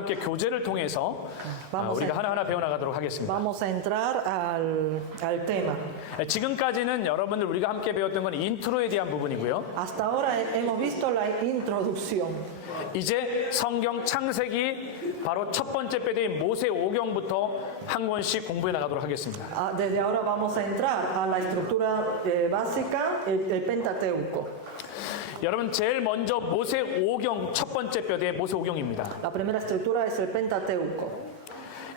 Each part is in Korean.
함께 교제를 통해서 우리가 하나하나 배워나가도록 하겠습니다. Vamos a entrar al tema. 지금까지는 여러분들 우리가 함께 배웠던 건 인트로에 대한 부분이고요. Hasta ahora hemos visto la introducción. 이제 성경 창세기 바로 첫 번째 뼈대인 모세오경부터 한 권씩 공부해 나가도록 하겠습니다. Desde ahora vamos a entrar a la estructura básica, el Pentateuco. 여러분 제일 먼저 모세오경 첫 번째 뼈대 모세오경입니다. La primera estructura es el Pentateuco.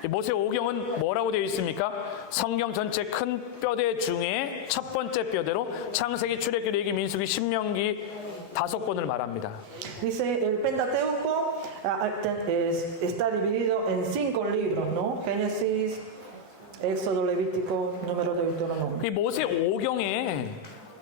모세오경은 뭐라고 되어 있습니까? 성경 전체 큰 뼈대 중에 첫 번째 뼈대로 창세기, 출애굽기, 레위기, 민수기, 신명기 5권을 말합니다. Dice el Pentateuco está dividido en 5 libros, ¿no? Génesis, Éxodo, Levítico, Número, Deuteronomio. 이 모세오경의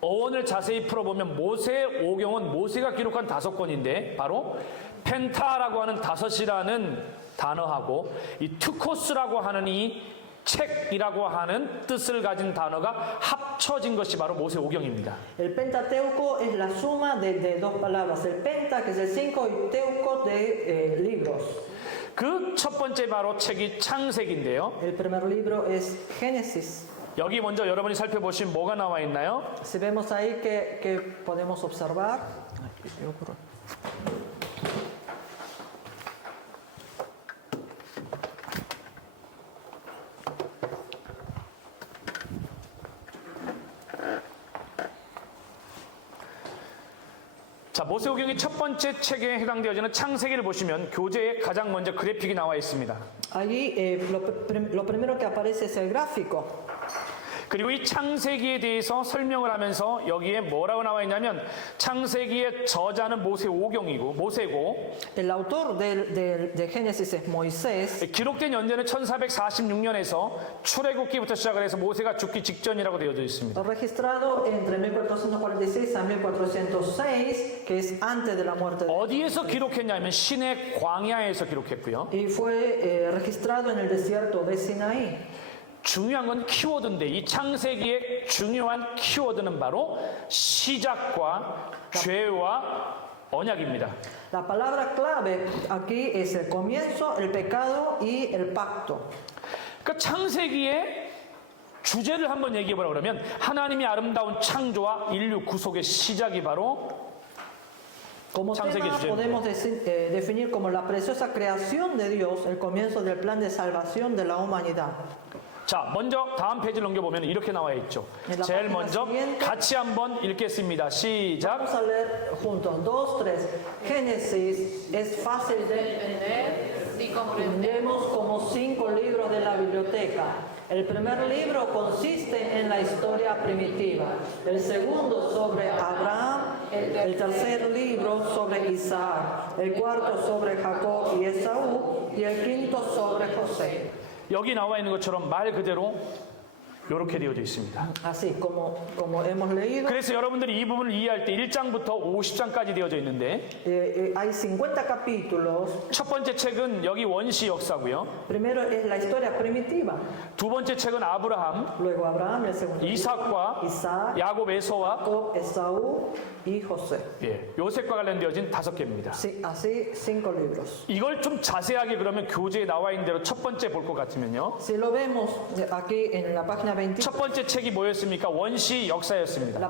어원을 자세히 풀어보면 모세오경은 모세가 기록한 5권인데 바로 펜타라고 하는 5이라는 단어하고 이 투코스라고 하는 이 책이라고 하는 뜻을 가진 단어가 합쳐진 것이 바로 모세오경입니다. El Pentateuco es la suma de dos palabras, el penta que es el 5 y teuco de libros. 그 첫 번째 바로 책이 창세기인데요. El primer libro es Génesis. 여기 먼저 여러분이 살펴보시면 뭐가 나와 있나요? Si vemos ahí que podemos observar. 자, 모세오경의 첫 번째 책에 해당되어지는 창세기를 보시면 교재에 가장 먼저 그래픽이 나와 있습니다. Allí lo primero que aparece es el gráfico. 그리고 이 창세기에 대해서 설명을 하면서 여기에 뭐라고 나와 있냐면 창세기의 저자는 모세오경이고 모세고 El autor de Génesis es Moisés. 기록된 연대는 1446년에서 출애굽기부터 시작을 해서 모세가 죽기 직전이라고 되어져 있습니다. Registrado entre 1446 a 1406, que es antes de la muerte de 어디에서 기록했냐면 신의 광야에서 기록했고요. y fue registrado en el desierto de Sinaí. 중요한 건 키워드인데 이 창세기의 중요한 키워드는 바로 시작과 죄와 언약입니다. La palabra clave aquí es el comienzo, el pecado y el pacto. 그러니까 창세기의 주제를 한번 얘기해 보라 그러면 하나님의 아름다운 창조와 인류 구속의 시작이 바로 Como tema podemos definir como la preciosa creación de Dios, el comienzo del plan de salvación de la humanidad. 자, 먼저 다음 페이지를 넘겨보면 이렇게 나와 있죠. 제일 먼저 같이 한번 읽겠습니다. 시작. Vamos a leer juntos. 2, 3. Génesis es fácil de entender si comprendemos como 5 libros de la biblioteca. El primer libro consiste en la historia primitiva. El segundo sobre Abraham. El tercer libro sobre Isaac. El cuarto sobre Jacob y Esaú. Y el quinto sobre José. 여기 나와 있는 것처럼 말 그대로 이렇게 되어져 있습니다. Así como hemos leído. 그래서 여러분들이 이 부분을 이해할 때 1장부터 50장까지 되어져 있는데 hay 50 capítulos. 첫 번째 책은 여기 원시 역사고요. Primero es la historia primitiva. 두 번째 책은 아브라함, Luego Abraham, el segundo 이삭과 Isaac, 야곱, 에서와 Jacob, Esaú y José. 요셉과 관련되어진 5개입니다. Sí, así 5 libros. 이걸 좀 자세하게 그러면 교재에 나와 있는 대로 첫 번째 볼 것 같으면요. Si lo vemos aquí en la página 20, 첫 번째 책이 뭐였습니까? 원시 역사였습니다.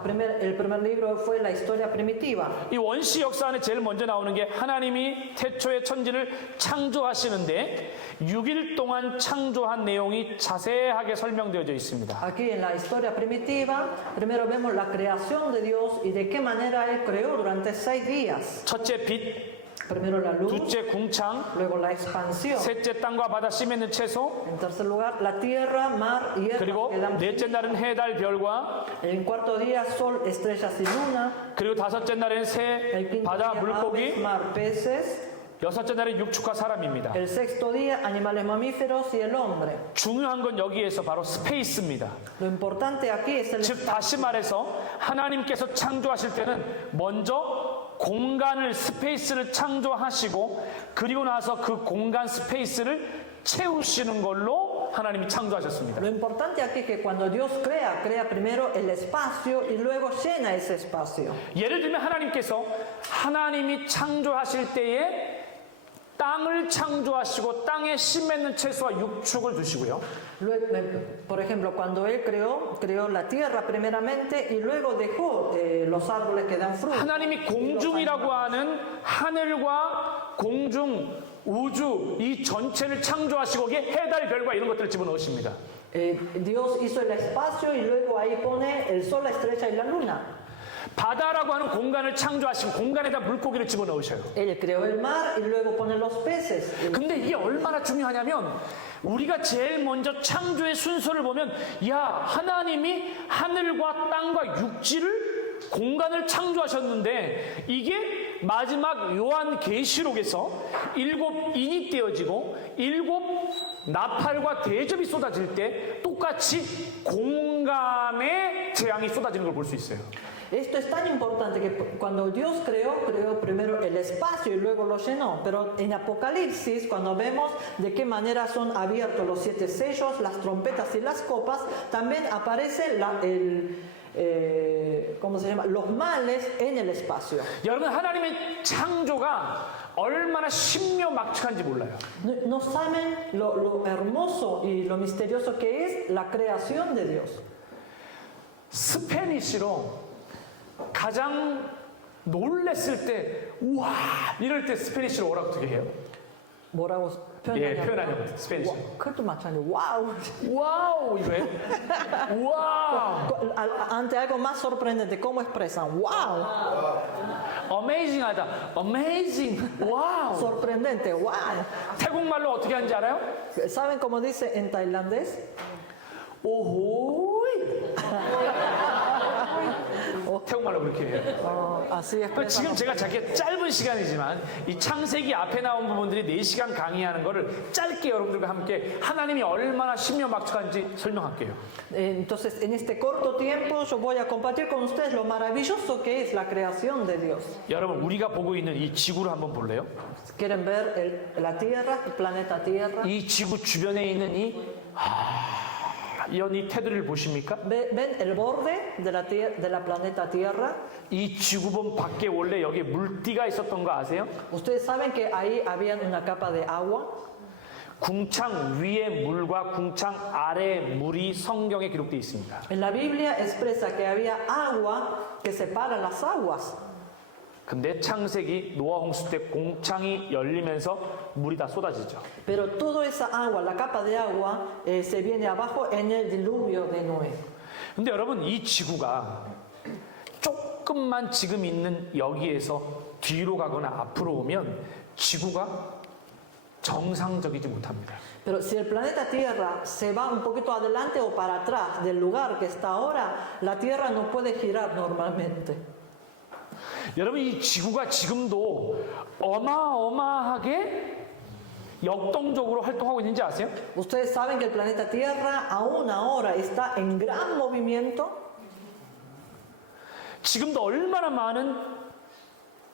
el primer libro fue la historia primitiva. 이 원시 역사 안에 제일 먼저 나오는 게 하나님이 태초에 천지를 창조하시는데 6일 동안 창조한 내용이 자세하게 설명되어져 있습니다. Aquí en la historia primitiva, primero vemos la creación de Dios y de qué manera Él creó durante 6 días. 첫째 빛, Primero la luz, 둘째 궁창, luego la expansión. 셋째 땅과 바다 씨 맺는 채소, En tercer lugar, la tierra, mar y 그리고 hierba. 넷째 날은 해, 달, 별과, En cuarto día, sol, estrellas y luna. 그리고 다섯째 날엔 El 새, quinto 바다, día, aves, 물고기, mar, peces. 여섯째 날엔 육축과 사람입니다. El sexto día, animales mamíferos y el hombre. 중요한 건 여기에서 바로 스페이스입니다. Lo importante aquí es el 즉 다시 말해서 하나님께서 창조하실 때는 먼저 공간을 스페이스를 창조하시고 그리고 나서 그 공간 스페이스를 채우시는 걸로 하나님이 창조하셨습니다. Lo importante aquí es que cuando Dios crea primero el espacio y luego llena ese espacio. 예를 들면 하나님께서 하나님이 창조하실 때에 땅을 창조하시고 땅에 씨 맺는 채소와 육축을 두시고요. Luego, por ejemplo, cuando Él creó la tierra primeramente y luego dejó los árboles que dan fruto. 하나님이 공중이라고 하는 하늘과 공중, 우주 이 전체를 창조하시고 거기에 해달, 별과 이런 것들을 집어넣으십니다. Dios hizo el espacio y luego ahí pone el sol, la estrella y la luna. 바다라고 하는 공간을 창조하시고 공간에다 물고기를 집어넣으셔요. Él creó el mar y luego pone los peces. 근데 이게 얼마나 중요하냐면 우리가 제일 먼저 창조의 순서를 보면 야 하나님이 하늘과 땅과 육지를 공간을 창조하셨는데 이게 마지막 요한 계시록에서 7인이 떼어지고 7 나팔과 대접이 쏟아질 때 똑같이 공간의 재앙이 쏟아지는 걸 볼 수 있어요. Esto es tan importante que cuando Dios creó primero el espacio y luego lo llenó. Pero en Apocalipsis, cuando vemos de qué manera son abiertos los 7 sellos, las trompetas y las copas, también aparece ¿cómo se llama? Los males en el espacio. 여러분 하나님의 창조가 얼마나 신묘막측한지 몰라요. No saben lo hermoso y lo misterioso que es la creación de Dios. 스페니쉬로 가장 놀랬을 때 우와 이럴 때 스페니쉬로 뭐라고 어떻게 해요? 뭐라고 예, 표현하냐고 스페니쉬. 그것도 마찬가지. 와우. 와우 이거예요? 와우. Ante algo más sorprendente, ¿cómo expresan? ¡Wow! 어메이징하다. 어메이징. 와우. Sorprendente, ¡wow! 태국말로 어떻게 하는지 알아요? ¿Saben cómo dice en tailandés? 오호이. 태국말로 그렇게 해요. Así 그러니까 지금 expresan. 제가 자기 짧은 시간이지만 이 창세기 앞에 나온 부분들이 4시간 강의하는 거를 짧게 여러분들과 함께 하나님이 얼마나 신묘막측한지 설명할게요. Entonces, en este corto tiempo yo voy a compartir con ustedes lo maravilloso que es la creación de Dios. 여러분 우리가 보고 있는 이 지구를 한번 볼래요? ¿Quieren ver la Tierra, el planeta Tierra? 이 지구 주변에 있는 이 테두리를 보십니까? ¿Ven el borde de la planeta Tierra? 이 지구본 밖에 원래 여기 물띠가 있었던 거 아세요? Ustedes saben que ahí había una capa de agua. 궁창 위에 물과 궁창 아래 물이 성경에 기록되어 있습니다. En la Biblia expresa que había agua que separa las aguas. 근데 창세기 노아 홍수 때 공창이 열리면서 물이 다 쏟아지죠. Pero toda esa agua, la capa de agua, se viene abajo en el diluvio de Noé. 근데 여러분 이 지구가 조금만 지금 있는 여기에서 뒤로 가거나 앞으로 오면 지구가 정상적이지 못합니다. Pero si el planeta Tierra se va un poquito adelante o para atrás del lugar que está ahora, la Tierra no puede girar normalmente. 여러분 이 지구가 지금도 어마어마하게 역동적으로 활동하고 있는지 아세요? Ustedes saben que el planeta Tierra aún ahora está en gran movimiento. 지금도 얼마나 많은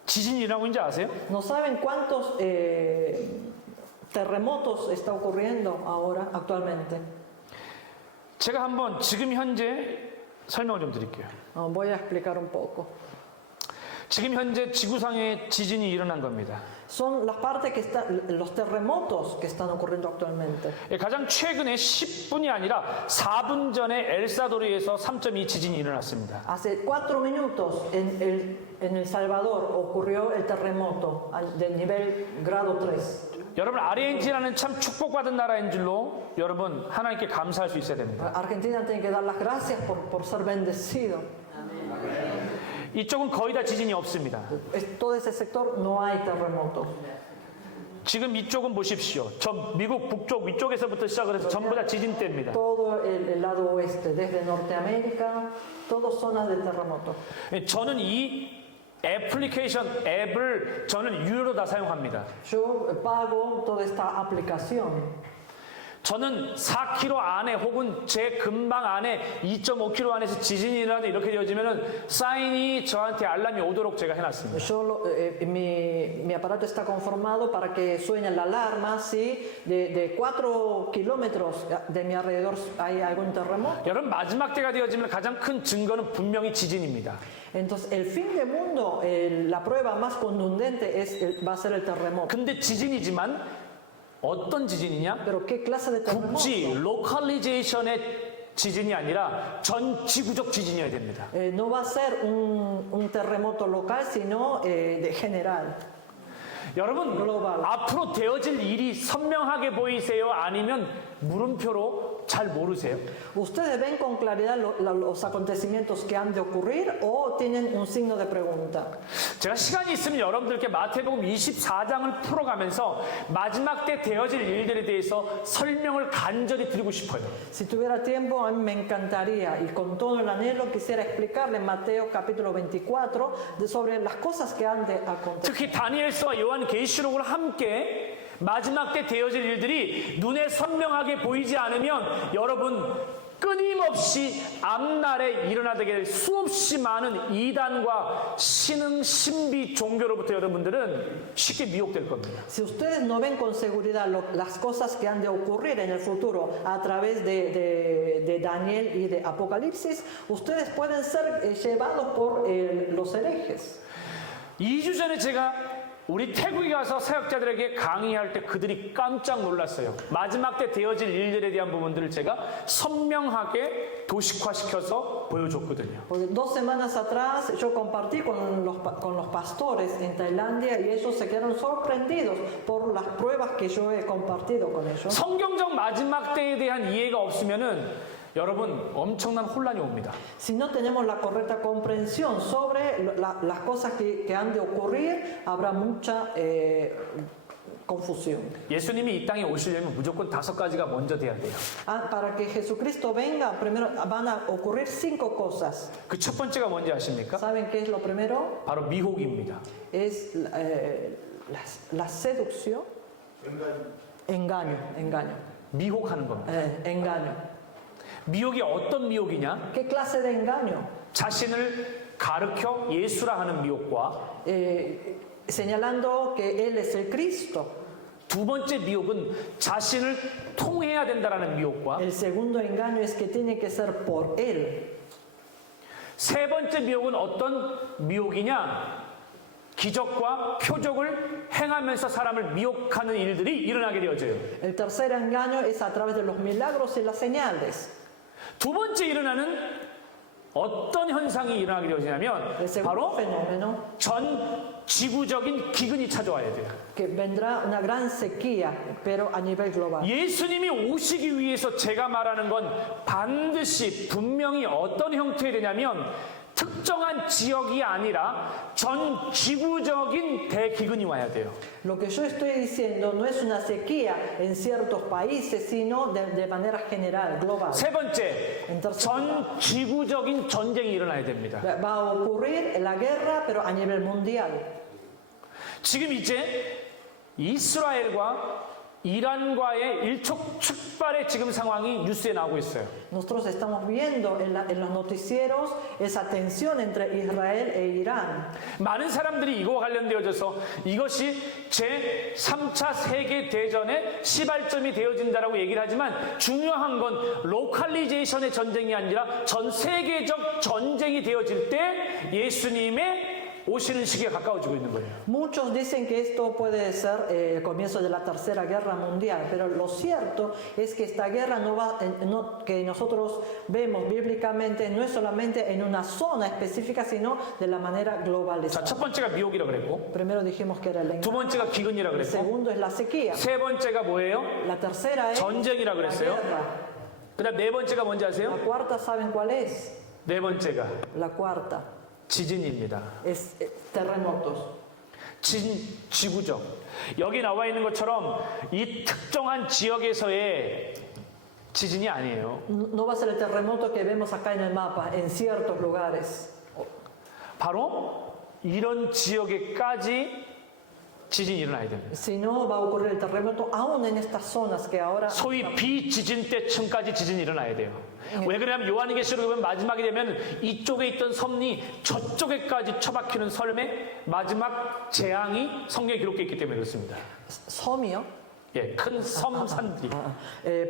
지진이 일어나고 있는지 아세요? No saben cuántos terremotos está ocurriendo ahora, actualmente. 제가 한번 지금 현재 설명을 좀 드릴게요. Voy a explicar un poco. 지금 현재 지구상에 지진이 일어난 겁니다. Son las partes que están, los terremotos que están ocurriendo actualmente. 가장 최근에 10분이 아니라 4분 전에 엘사도리에서 3.2 지진이 일어났습니다. Hace 4 minutos en El Salvador ocurrió el terremoto del nivel grado 3. 여러분 아르헨티나는 참 축복받은 나라인 줄로 여러분 하나님께 감사할 수 있어야 됩니다. Argentina tiene que dar las gracias por ser bendecido. 이쪽은 거의 다 지진이 없습니다. Todo ese sector no hay terremotos. 지금 이쪽은 보십시오. 저 미국 북쪽 위쪽에서부터 시작을 해서 전부 다 지진대입니다. Todo el lado oeste, desde Norteamérica, todas zonas de terremoto. 저는 이 애플리케이션 앱을 저는 유료로 다 사용합니다. Yo pago toda esta aplicación. 저는 4km 안에 혹은 제 근방 안에 2.5km 안에서 지진이 일어나도 이렇게 되어지면은 사인이 저한테 알람이 오도록 제가 해놨습니다. Mi aparato está conformado para que suene la alarma si de 4 kilómetros de mi alrededor hay algún terremoto. 여러분 마지막 때가 되어지면 가장 큰 증거는 분명히 지진입니다. Entonces, el fin del mundo, la prueba más contundente va a ser el terremoto. 근데 지진이지만 어떤 지진이냐? Pero ¿qué clase de terremoto? 국지, 로컬리제이션의 지진이 아니라 전 지구적 지진이어야 됩니다. No va a ser un terremoto local, sino de general. 여러분, 글로벌. 앞으로 되어질 일이 선명하게 보이세요? 아니면 물음표로 잘 모르세요? ¿Ustedes ven con claridad los acontecimientos que han de ocurrir o tienen un signo de pregunta? 제가 시간이 있으면 여러분들께 마태복음 24장을 풀어가면서 마지막 때 되어질 일들에 대해서 설명을 간절히 드리고 싶어요. Si tuviera tiempo, a mí me encantaría, y con todo el anhelo, quisiera explicarle Mateo capítulo 24 sobre las cosas que han de acontecer. 특히 다니엘서와 요한계시록을 함께 마지막 때 되어질 일들이 눈에 선명하게 보이지 않으면 여러분 끊임없이 앞날에 일어나게 될 수없이 많은 이단과 신흥 신비 종교로부터 여러분들은 쉽게 미혹될 겁니다. Si ustedes no ven con seguridad las cosas que han de ocurrir en el futuro a través de Daniel y de Apocalipsis, ustedes pueden ser llevados por los herejes. 2주 전에 제가 우리 태국에 가서 사역자들에게 강의할 때 그들이 깜짝 놀랐어요. 마지막 때 되어질 일들에 대한 부분들을 제가 선명하게 도식화시켜서 보여줬거든요. Porque 2 semanas atrás yo compartí con los pastores en Tailandia y ellos se quedaron sorprendidos por las pruebas que yo he compartido con ellos. 성경적 마지막 때에 대한 이해가 없으면은 여러분 엄청난 혼란이 옵니다. Si no tenemos la correcta comprensión sobre las cosas que han de ocurrir, habrá mucha confusión. 예수님이 이 땅에 오시려면 무조건 5가지가 먼저 돼야 돼요. Para que Jesucristo venga, primero van a ocurrir 5 cosas. 그 첫 번째가 뭔지 아십니까? ¿Saben qué es lo primero? 바로 미혹입니다. Es la seducción. Engaño. 미혹하는 겁니다. Engaño. 미혹이 어떤 미혹이냐? ¿Qué clase de engaño? 자신을 가르쳐 예수라 하는 미혹과 Señalando que Él es el Cristo. 두 번째 미혹은 자신을 통해야 된다라는 미혹과 El segundo engaño es que tiene que ser por Él. 세 번째 미혹은 어떤 미혹이냐? 기적과 표적을 행하면서 사람을 미혹하는 일들이 일어나게 되어져요. El tercer engaño es a través de los milagros y las señales. 두 번째 일어나는 어떤 현상이 일어나게 되어지냐면 El segundo 바로 fenómeno, 전 지구적인 기근이 찾아와야 돼요. que vendrá una gran sequía, pero a nivel global. 예수님이 오시기 위해서 제가 말하는 건 반드시 분명히 어떤 형태가 되냐면 특정한 지역이 아니라 전 지구적인 대기근이 와야 돼요. Lo que yo estoy diciendo no es una sequía en ciertos países, sino de manera general, global. 세 번째, 전 지구적인 전쟁이 일어나야 됩니다. Va a ocurrir la guerra, pero a nivel mundial. 지금 이제 이스라엘과 이란과의 일촉즉발의 지금 상황이 뉴스에 나오고 있어요. Nosotros estamos viendo en los noticieros esa tensión entre Israel e Irán. 많은 사람들이 이거와 관련되어져서 이것이 제3차 세계대전의 시발점이 되어진다라고 얘기를 하지만 중요한 건 로컬리제이션의 전쟁이 아니라 전 세계적 전쟁이 되어질 때 예수님의 오시는 시기가 가까워지고 있는 거예요. Muchos dicen que esto puede ser el comienzo de la Tercera Guerra Mundial, pero lo cierto es que esta guerra que nosotros vemos bíblicamente no es solamente en una zona específica, sino de la manera 자, globalizada. 첫 번째가 미혹이라 그랬고, Primero dijimos que era el 두 engaño, 번째가 기근이라 el 그랬고, segundo es la sequía, 세 번째가 뭐예요? la tercera es 전쟁이라 la 그랬어요. guerra, 그다음 네 번째가 뭔지 la 아세요? cuarta, ¿saben cuál es? 네 번째가 La cuarta 지진입니다. es terremotos. 지구적. 여기 나와 있는 것처럼 이 특정한 지역에서의 지진이 아니에요. No va a ser el terremoto que vemos acá en el mapa, en ciertos lugares. 바로 이런 지역에까지 지진이 일어나야 됩니다. Si no, va a ocurrir el terremoto aún en estas zonas que ahora... 소위 비지진 때쯤까지 지진이 일어나야 돼요. 왜 그러냐면 요한계시록에 보면 마지막이 되면 이쪽에 있던 섬이 저쪽에까지 처박히는 섬에 마지막 재앙이 성경에 기록되어 있기 때문에 그렇습니다. Somio. 예, 큰 섬산들이.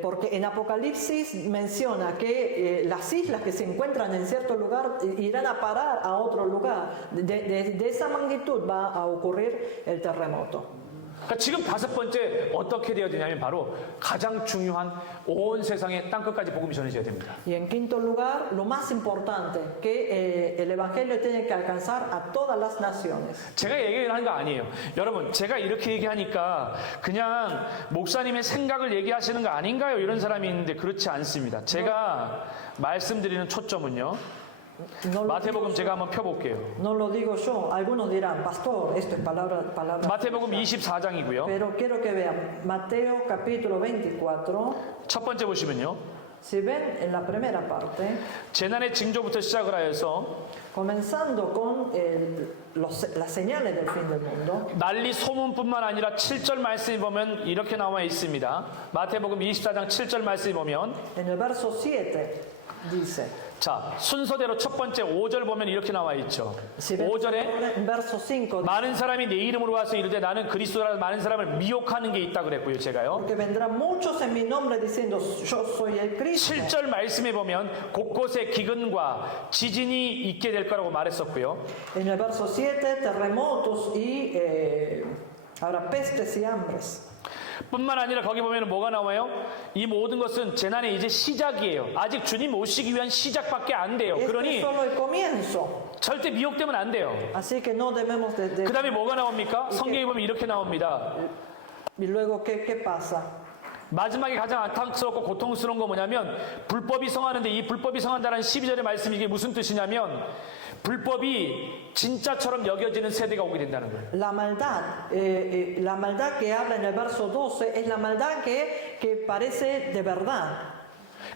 Porque en Apocalipsis menciona que las islas que se encuentran en cierto lugar irán a parar a otro lugar. De esa magnitud va a ocurrir el terremoto. 그러니까 지금 다섯 번째 어떻게 되어야 되냐면 바로 가장 중요한 온 세상의 땅끝까지 복음이 전해져야 됩니다. Y en quinto lugar, lo más importante, que el Evangelio tiene que alcanzar a todas las naciones. 제가 얘기를 하는 거 아니에요. 여러분, 제가 이렇게 얘기하니까 그냥 목사님의 생각을 얘기하시는 거 아닌가요? 이런 사람이 있는데 그렇지 않습니다. 제가 말씀드리는 초점은요. 마태복음 제가 한번 펴볼게요. No lo digo yo, algunos dirán, pastor, esto es palabra. 마태복음 24장이고요. Pero quiero que vean, Mateo capítulo 24, 첫 번째 보시면요. si ven en la primera parte, 재난의 징조부터 시작을 하여서 comenzando con las señales del fin del mundo, 난리 소문뿐만 아니라 7절 말씀이 보면 이렇게 나와 있습니다. 마태복음 24장 7절 말씀이 보면 en el verso 7 dice, 자, 순서대로 첫 번째 5절 보면 이렇게 나와 있죠. si ven 5절에 en verso 5, 많은 사람이 내 이름으로 와서 이르되 나는 그리스도라 많은 사람을 미혹하는 게 있다 그랬고요, 제가요. porque vendrán muchos en mi nombre diciendo, yo soy el Cristo. 7절 말씀에 보면 곳곳에 기근과 지진이 있게 될 거라고 말했었고요. En el verso 7, terremotos y ahora pestes y hambres. 뿐만 아니라 거기 보면 뭐가 나와요? 이 모든 것은 재난의 이제 시작이에요. 아직 주님 오시기 위한 시작밖에 안 돼요. Este es 그러니 solo el comienzo. 절대 미혹되면 안 돼요. Así que no debemos de... 그 다음에 뭐가 나옵니까? 성경에 보면 이렇게 나옵니다. Y luego, ¿qué pasa? 마지막에 가장 안타깝고 고통스러운 거 뭐냐면 불법이 성하는데 이 불법이 성한다는 12절의 말씀이 이게 무슨 뜻이냐면 불법이 진짜처럼 여겨지는 세대가 오게 된다는 거예요. La maldad que habla en el verso 12 es la maldad que parece de verdad.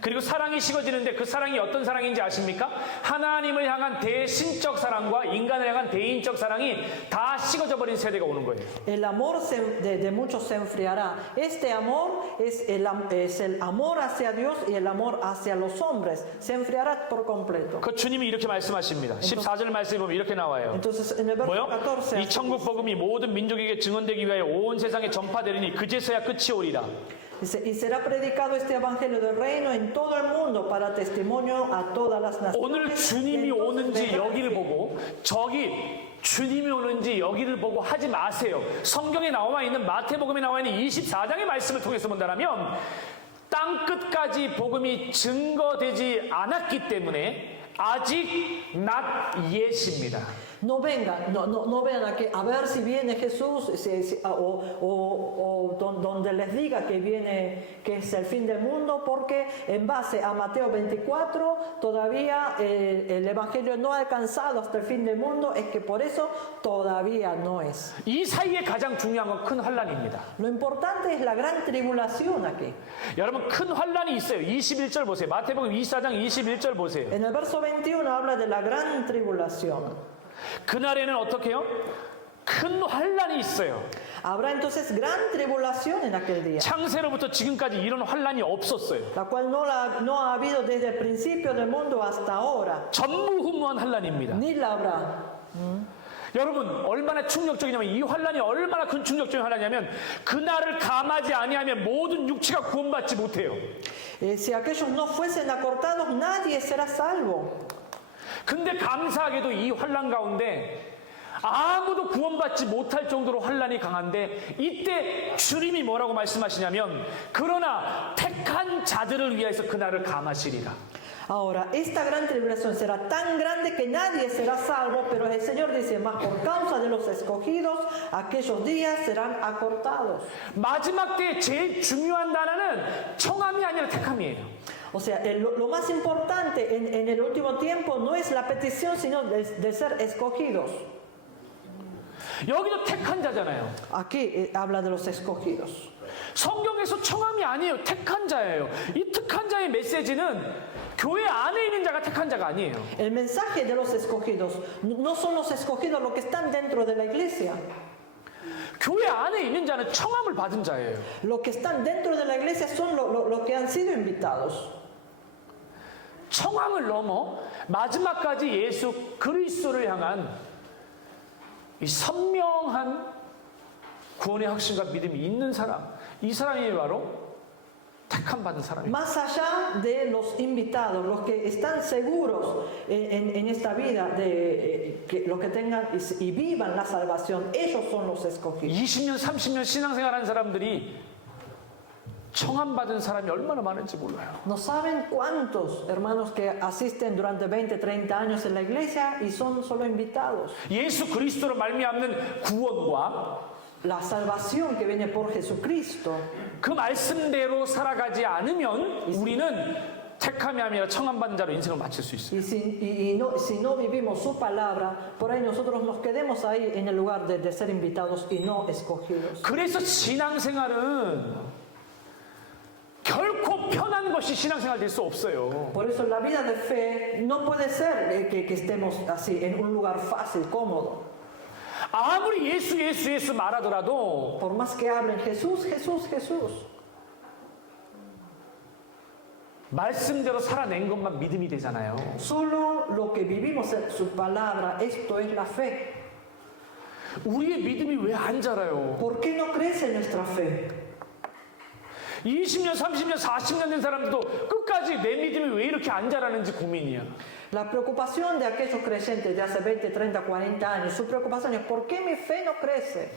그리고 사랑이 식어지는데 그 사랑이 어떤 사랑인지 아십니까? 하나님을 향한 대신적 사랑과 인간을 향한 대인적 사랑이 다 식어져 버린 세대가 오는 거예요. El amor de muchos se enfriará. Este amor es el amor hacia Dios y el amor hacia los hombres. Se enfriará por completo. 그 주님이 이렇게 말씀하십니다. 14절 말씀에 보면 이렇게 나와요. Entonces, en el verso 뭐요? 14, 이 천국 복음이 모든 민족에게 증언되기 위하여 온 세상에 전파되리니 그제서야 끝이 오리라. dice, y será predicado este evangelio del reino en todo el mundo para testimonio a todas las naciones. 오늘 주님이 Entonces, 오는지 vendrá- 여기를 보고 저기 주님이 오는지 여기를 보고 하지 마세요. 성경에 나와 있는 마태복음에 나와 있는 24장의 말씀을 통해서 본다면 땅 끝까지 복음이 증거되지 않았기 때문에 아직 not yet입니다. No vengan, no vean aquí a ver si viene Jesús o donde les diga que viene, que es el fin del mundo, porque en base a Mateo 24 todavía el Evangelio no ha alcanzado hasta el fin del mundo, es que por eso todavía no es. 이 사이에 가장 중요한 건 큰 환란입니다. Lo importante es la gran tribulación aquí. 여러분 큰 환란이 있어요. 21절 보세요. 마태복음 24장 21절 보세요. En el verso 21 habla de la gran tribulación. 그날에는 어떻게 해요? 큰 환란이 있어요. Habrá entonces gran tribulación en aquel día, 창세로부터 지금까지 이런 환란이 없었어요. la cual no ha habido desde el principio del mundo hasta ahora, 전무후무한 환란입니다. ni la habrá. 여러분 얼마나 충격적이냐면 이 환란이 얼마나 큰 충격적인 환란이냐면 그날을 감하지 아니하면 모든 육체가 구원받지 못해요. Si aquellos no fuesen acortados, nadie será salvo. 근데 감사하게도 이 환란 가운데 아무도 구원받지 못할 정도로 환란이 강한데 이때 주님이 뭐라고 말씀하시냐면 그러나 택한 자들을 위해서 그날을 감하시리라. Ahora, esta gran tribulación será tan grande que nadie será salvo, pero el Señor dice, más por causa de los escogidos, aquellos días serán acortados. 마지막 때 제일 중요한 단어는 청함이 아니라 택함이에요. O sea, lo más importante en el último tiempo no es la petición, sino de ser escogidos. 여기도 택한 자잖아요. Aquí habla de los escogidos. 성경에서 청함이 아니에요. 택한 자예요. 이 택한 자의 메시지는 교회 안에 있는 자가 택한 자가 아니에요. El mensaje de los escogidos no son los escogidos los que están dentro de la iglesia. 교회 안에 있는 자는 청함을 받은 자예요. Los que están dentro de la iglesia son los que han sido invitados. 청함을 넘어 마지막까지 예수 그리스도를 향한 이 선명한 구원의 확신과 믿음이 있는 사람, 이 사람이 바로 택함 받은 사람입니다. Más allá de los invitados, los que están seguros en esta vida, que los que tengan y vivan la salvación, ellos son los escogidos. 20년, 30년 신앙생활한 사람들이 청함 받은 사람이 얼마나 많은지 몰라요. No saben cuántos hermanos que asisten durante 20, 30 años en la iglesia y son solo invitados. 예수 그리스도로 말미암는 구원과 La salvación que viene por Jesucristo, 그 말씀대로 살아가지 않으면 우리는 택함이 아니라 청함 받은 자로 인생을 마칠 수 있어요. y si no vivimos su palabra, por ahí nosotros nos quedemos ahí en el lugar de ser invitados y no escogidos. 그래서 신앙생활은 결코 편한 것이 신앙생활 될 수 없어요. Por eso la vida de fe no puede ser que estemos así en un lugar fácil, cómodo. 아무리 예수 말하더라도 Por más que hablen Jesús, Jesús, Jesús, 말씀대로 살아낸 것만 믿음이 되잖아요. solo lo que vivimos en su palabra, esto es la fe. 우리의 믿음이 왜 안 자라요? ¿Por qué no crece nuestra fe? 20년, 30년, 40년 된 사람들도 끝까지 내 믿음이 왜 이렇게 안 자라는지 고민이야. La preocupación de aquellos creyentes de hace 20, 30, 40 años, su preocupación es ¿por qué mi fe no crece?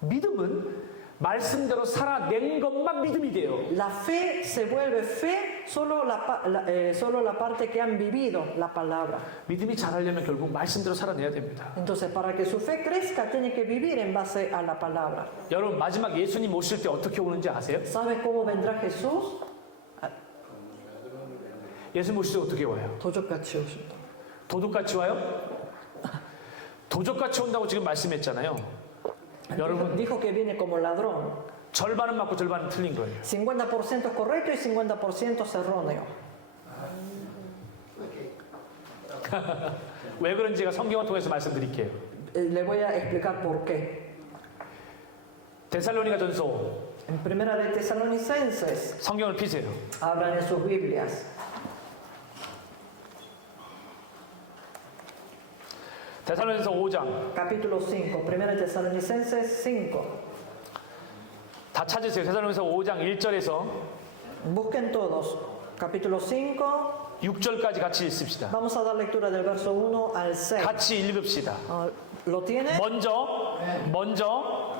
믿음은 말씀대로 살아낸 것만 믿음이 돼요. La fe se vuelve fe solo la parte que han vivido la palabra. 믿음이 자라려면 결국 말씀대로 살아내야 됩니다. Entonces, para que su fe crezca, tiene que vivir en base a la palabra. 여러분 마지막 예수님 오실 때 어떻게 오는지 아세요? ¿Sabe cómo vendrá Jesús? 예수님 오실 때 어떻게 와요? 도적같이 도둑같이 와요? 도적같이 온다고 지금 말씀했잖아요. 여러분 dijo que viene como ladrón. 절반은 맞고 절반은 틀린 거예요. 50% es correcto y 50% es erróneo. 왜 그런지가 성경을 통해서 말씀드릴게요. Le voy a explicar por qué. 데살로니가 전서 En Primera de Tesalonicenses, 성경을 피세요. hablan en sus Biblias. 데살로니서 5장 Capítulo 5, Primera de Tesalonicenses 5. 다 찾으세요. 데살로니서 5장 1절에서 Busquen todos. Capítulo 5, 6절까지 같이 읽읍시다. vamos a dar lectura del verso 1 al 6. 같이 읽읍시다. ¿Lo tiene? 먼저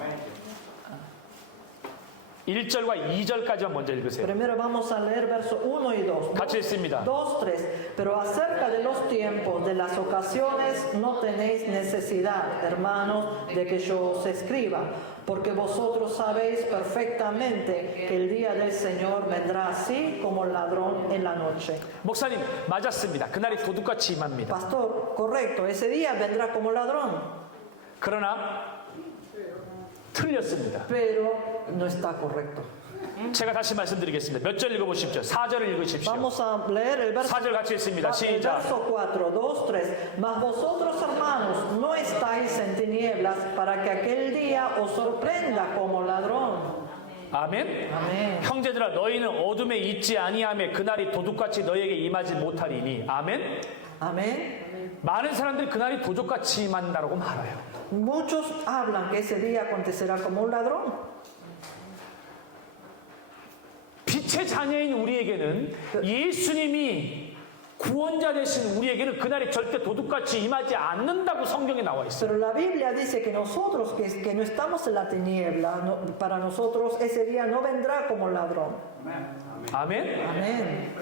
1절과 2절까지만 먼저 읽으세요. Primero vamos a leer verso 1 y 2. 같이 읽습니다. 2, 3. Pero acerca de los tiempos, de las ocasiones, no tenéis necesidad, hermanos, de que yo os escriba, porque vosotros sabéis perfectamente que el día del Señor vendrá así como ladrón en la noche. 목사님 맞았습니다. 그날이 도둑같이 임합니다. Pastor, correcto, ese día vendrá como ladrón, 그러나 틀렸습니다. pero no está correcto. 제가 다시 말씀드리겠습니다. 몇 절 읽어보십시오. 4절을 읽으십시오. Vamos a leer el verso. 4절 같이 읽습니다. El 시작. verso 4, 2, 3. Mas vosotros, hermanos, no estáis en tinieblas para que aquel día os sorprenda como ladrón. 아멘. 아멘. 형제들아 너희는 어둠에 있지 아니하며 그날이 도둑같이 너희에게 임하지 못하리니. 아멘. Amén. 많은 사람들이 그날이 도둑같이 임한다고 말해요. Muchos hablan que ese día acontecerá como un ladrón. 빛의 자녀인 우리에게는 예수님이 구원자 되신 우리에게는 그날이 절대 도둑같이 임하지 않는다고 성경에 나와 있어요. Pero la Biblia dice que nosotros, que no estamos en la tiniebla, para nosotros ese día no vendrá como ladrón. 아멘. Amén.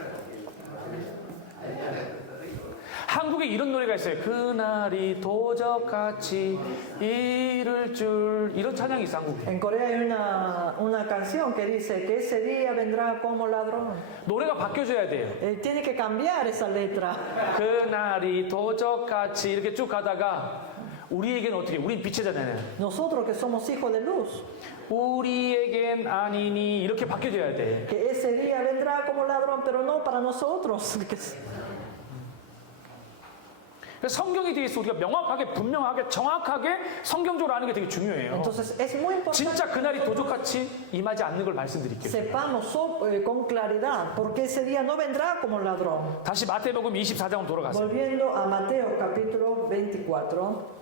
한국에 이런 노래가 있어요. 그날이 도적같이 이를 줄 이런 찬양이 있어 한국에. En Corea hay una canción que dice que ese día vendrá como ladrón. 노래가 바뀌어줘야 돼요. Tiene que cambiar esa letra. 그날이 도적같이 이렇게 쭉 가다가 우리에겐 어떻게? 우린 빛의 자잖아요. Nosotros que somos hijos de luz, 우리에겐 아니니 이렇게 바뀌어줘야 돼. que ese día vendrá como ladrón, pero no para nosotros. 그래서 성경에 대해서 우리가 명확하게, 분명하게, 정확하게 성경적으로 아는 게 되게 중요해요. Entonces es muy importante 진짜 그날이 도둑같이 임하지 않는 걸 말씀드릴게요. sepamos con claridad, porque ese día no vendrá como ladrón. 다시 마태복음 24장으로 돌아가세요. Volviendo a Mateo capítulo 24,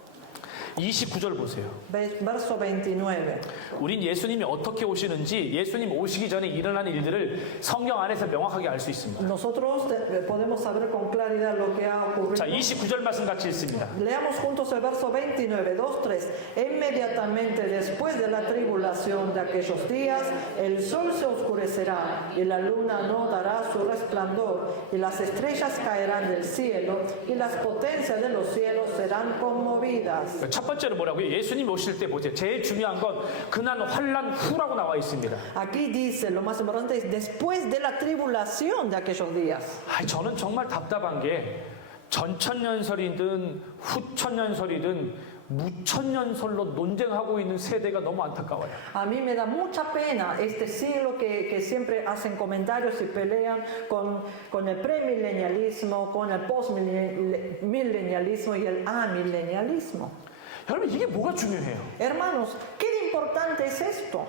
29절 보세요. verso 29. 우린 예수님이 어떻게 오시는지, 예수님 오시기 전에 일어난 일들을 성경 안에서 명확하게 알 수 있습니다. Nosotros podemos saber con claridad lo que ha ocurrido. 자, 29절 말씀 같이 읽습니다. Leamos juntos el verso 29, 2, 3. Inmediatamente después de la tribulación de aquellos días, el sol se oscurecerá y la luna no dará su resplandor y las estrellas caerán del cielo y las potencias de los cielos serán conmovidas. 첫 번째로 뭐라고요? 예수님 오실 때 보세요. 제일 중요한 건 그날 환란 후라고 나와 있습니다. Aquí dice, lo más importante es después de la tribulación de aquellos días. 저는 정말 답답한 게 전천년설이든 후천년설이든 무천년설로 논쟁하고 있는 세대가 너무 안타까워요. A mí me da mucha pena este siglo que siempre hacen comentarios y pelean con el premilenialismo, con el postmilenialismo y el amilenialismo. 여러분 이게 뭐가 중요해요? Hermanos, ¿qué de importante es esto?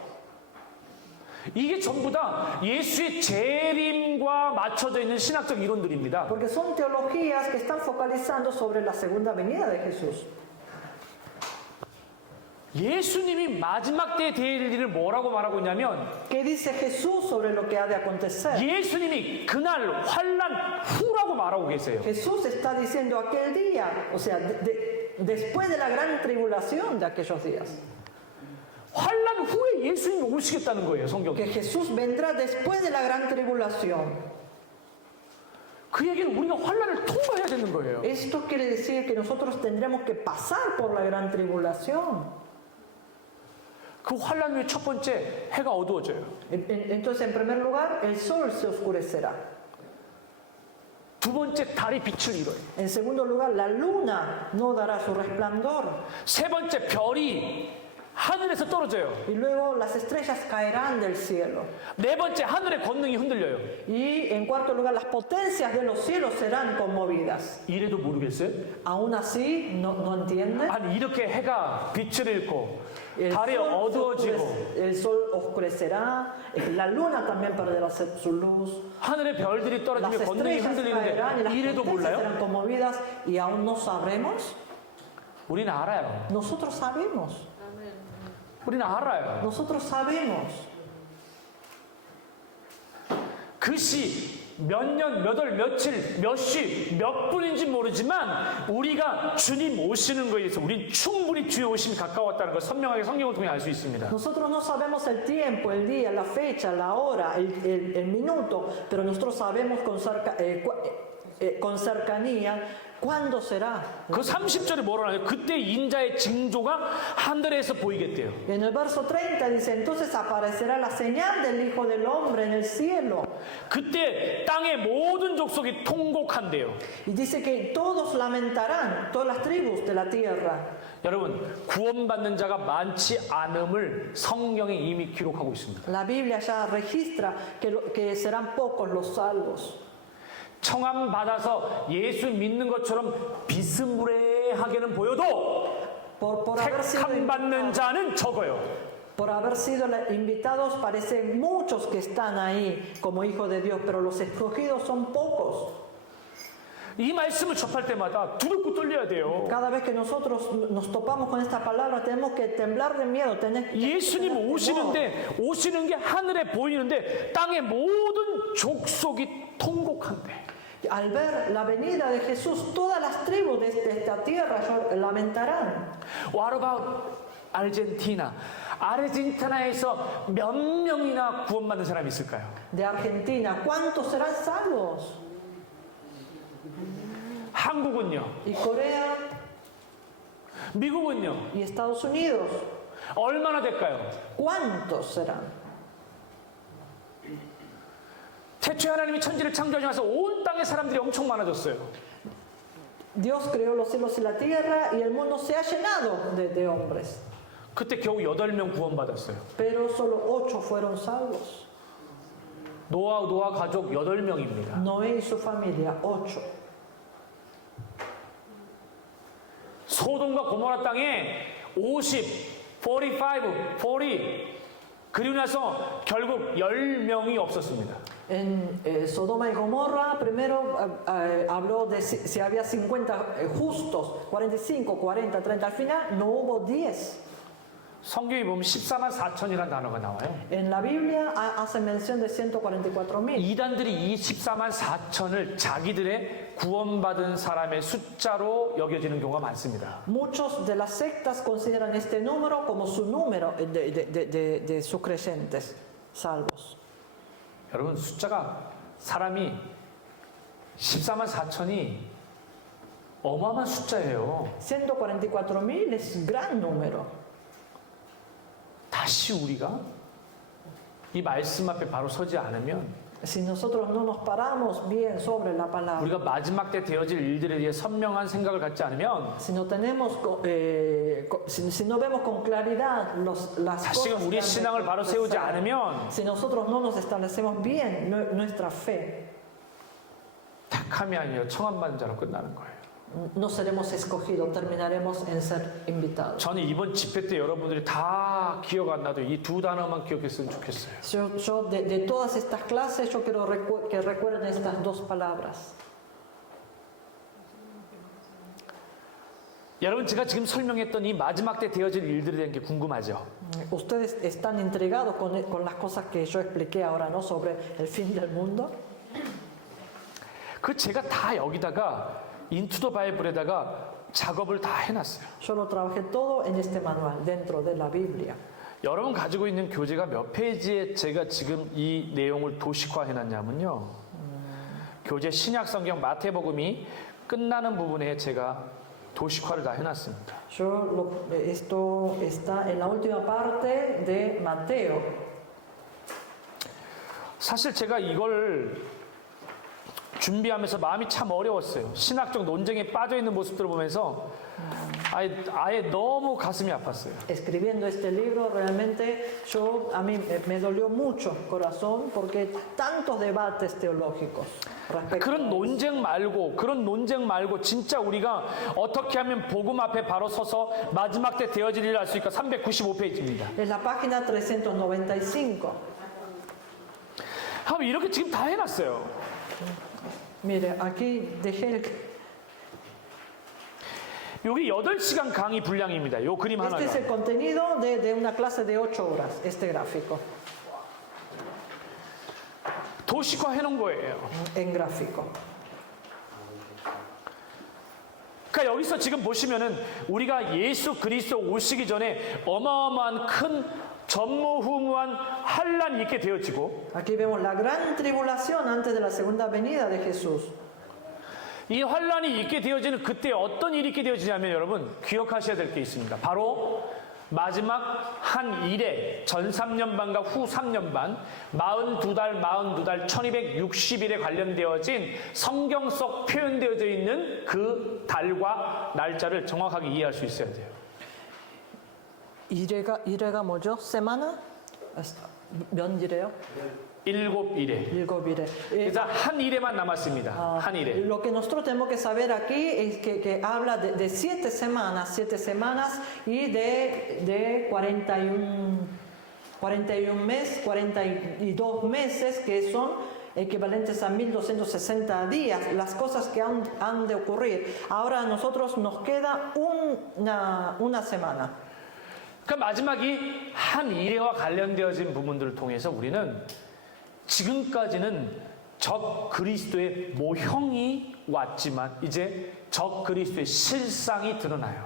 이게 전부 다 예수의 재림과 맞춰져 있는 신학적 이론들입니다. Porque son teologías que están focalizando sobre la segunda venida de Jesús. 예수님이 마지막 때에 될 일을 뭐라고 말하고 있냐면 ¿Qué dice Jesús sobre lo que ha de acontecer? 예수님이 그날 환란 후라고 말하고 계세요. Jesús está diciendo aquel día, o sea, después de la gran tribulación de aquellos días. 환란 후에 예수님이 오시겠다는 거예요, 성경에. Que Jesús vendrá después de la gran tribulación. 그 얘기는 우리가 환란을 통과해야 되는 거예요. Esto quiere decir que nosotros tendremos que pasar por la gran tribulación. 그 환란 후에 첫 번째 해가 어두워져요. Entonces, en primer lugar, el sol se oscurecerá. 두 번째 달이 빛을 잃어요. En segundo lugar, la luna no dará su resplandor. 세 번째 별이 하늘에서 떨어져요. Y luego las estrellas caerán del cielo. 네 번째 하늘의 권능이 흔들려요. Y en cuarto lugar, las potencias de los cielos serán conmovidas. 이래도 모르겠어요? Aún así, ¿no entiende? 아니 이렇게 해가 빛을 잃고 El 달이 sol, 어두워지고 el sol oscurecerá, la luna también perderá su luz. 하늘의 별들이 Las 떨어지며 권능이 estrellas caerán y 흔들리는데 las 이래도 potencias 몰라요? serán conmovidas y aún no sabremos. 우리는 알아요. Nosotros sabemos. 우리는 알아요. Nosotros sabemos. 그 시 몇 년, 몇 월, 며칠, 몇 시, 몇 분인지 모르지만 우리가 주님 오시는 거에 대해서 우린 충분히 주의 오심이 가까웠다는 걸 선명하게 성경을 통해 알 수 있습니다. Nosotros no sabemos el tiempo, el día, la fecha, la hora, el minuto, pero nosotros sabemos con cercanía cuándo será. 그 30절에 뭐라 하나요? 그때 인자의 징조가 하늘에서 보이겠대요. En el verso 30 dice, entonces aparecerá la señal del Hijo del Hombre en el cielo. 그때 땅의 모든 족속이 통곡한대요. Y dice que todos lamentarán, todas las tribus de la tierra. 여러분, 구원받는 자가 많지 않음을 성경에 이미 기록하고 있습니다. La Biblia ya registra que serán pocos los salvos. 청함 받아서 예수 믿는 것처럼 비스무리하게는 보여도 택함 받는 자는 적어요. Por haber sido invitados parecen muchos que están ahí como hijos de Dios, pero los escogidos son pocos. 이 말씀을 접할 때마다 두렵고 떨려야 돼요. Cada vez que nosotros nos topamos con esta palabra tenemos que temblar de miedo. 예수님 오시는 게 하늘에 보이는데 땅의 모든 족속이 통곡한대. Al ver la venida de Jesús, todas las tribus de esta tierra lamentarán. What about 아르헨티나? 아르헨티나에서 몇 명이나 구원받는 사람이 있을까요? De Argentina, ¿cuántos serán salvos? 한국은요? Y Corea 미국은요? y Estados Unidos, 얼마나 될까요? ¿cuántos serán? 태초에 하나님이 천지를 창조하셔서 온 땅의 사람들이 엄청 많아졌어요. Dios creó los cielos y la tierra y el mundo se ha llenado de hombres. 그때 겨우 8명 구원받았어요. Pero solo 8 fueron salvos. 노아 가족 8명입니다. Noé y su familia, 8. 소돔과 고모라 땅에 40 그리고 나서 결국 10명이 없었습니다. En Sodoma y Gomorra, primero habló de si había 50 justos, 45, 40, 30, al final no hubo 10. 성경에 보면 14만 4천이라는 단어가 나와요. En la Biblia hace mención de 144,000. 이단들이 이 14만 4천을 자기들의 구원받은 사람의 숫자로 여겨지는 경우가 많습니다. Muchos de las sectas consideran este número como su número de sus creyentes salvos. 여러분 숫자가 사람이 14만 4천이 어마어마한 숫자예요. 144,000 es gran número. 다시 우리가 이 말씀 앞에 바로 서지 않으면 Si nosotros no nos paramos bien sobre la palabra, 우리가 마지막 때 되어질 일들에 대해 선명한 생각을 갖지 않으면 si no tenemos, si no vemos con claridad las 다시금 cosas, 우리 신앙을 바로 세우지 않으면 si nosotros no nos establecemos bien nuestra fe, 택함이 아니라 청함받은 자로 끝나는 거예요. no seremos escogidos, terminaremos en ser invitados. 저는 이번 집회 때 여러분들이 다 기억 안 나도 이 두 단어만 기억했으면 좋겠어요. Yo de todas estas clases, yo quiero que recuerden estas dos palabras. 여러분 제가 지금 설명했던 이 마지막 때 되어질 일들에 대한 게 궁금하죠? Ustedes están intrigados con las cosas que yo expliqué ahora, ¿no? Sobre el fin del mundo. 그 제가 다 여기다가 인투 더 바이블에다가 작업을 다 해놨어요. Yo lo trabajé todo en este manual, dentro de la Biblia. 여러분 가지고 있는 교재가 몇 페이지에 제가 지금 이 내용을 도식화해놨냐면요. 교재 신약 성경 마태복음이 끝나는 부분에 제가 도식화를 다 해놨습니다. Esto está en la última parte de Mateo. 사실 제가 이걸 준비하면서 마음이 참 어려웠어요. 신학적 논쟁에 빠져있는 모습들을 보면서 아예 너무 가슴이 아팠어요. Escribiendo este libro, realmente a mí me dolió mucho el corazón porque tantos debates teológicos. 그런 논쟁 말고 진짜 우리가 어떻게 하면 복음 앞에 바로 서서 마지막 때 되어질 일을 알 수 있을까? 395페이지입니다. Es la página 395. 이렇게 지금 다 해놨어요. Mire, aquí dejé 여기 8시간 강의 분량입니다. 요 그림 Este 하나가. es el contenido de una clase de 8 horas, este gráfico, 도식화 해놓은 거예요. en gráfico. 그러니까 여기서 지금 보시면은 우리가 예수 그리스도 오시기 전에 어마어마한 큰 전무후무한 환란이 있게 되어지고 Aquí vemos la gran tribulación antes de la segunda venida de Jesús. 이 환란이 있게 되어지는 그때 어떤 일이 있게 되어지냐면 여러분 기억하셔야 될 게 있습니다. 바로 마지막 한 일에 전 3년 반과 후 3년 반 42달 1260일에 관련되어진 성경 속 표현되어져 있는 그 달과 날짜를 정확하게 이해할 수 있어야 돼요. 이래가 뭐죠? semana? 몇 일이에요? 7일에. 7일에. 그래서 한 일에만 남았습니다. 한 일에. Lo que nosotros tenemos que saber aquí es que habla de 7 semanas y de 41 meses, 42 meses que son equivalentes a 1260 días, las cosas que han de ocurrir. Ahora a nosotros nos queda una semana. 그러니까 마지막이 한 일회와 관련되어진 부분들을 통해서 우리는 지금까지는 적 그리스도의 모형이 왔지만 이제 적 그리스도의 실상이 드러나요.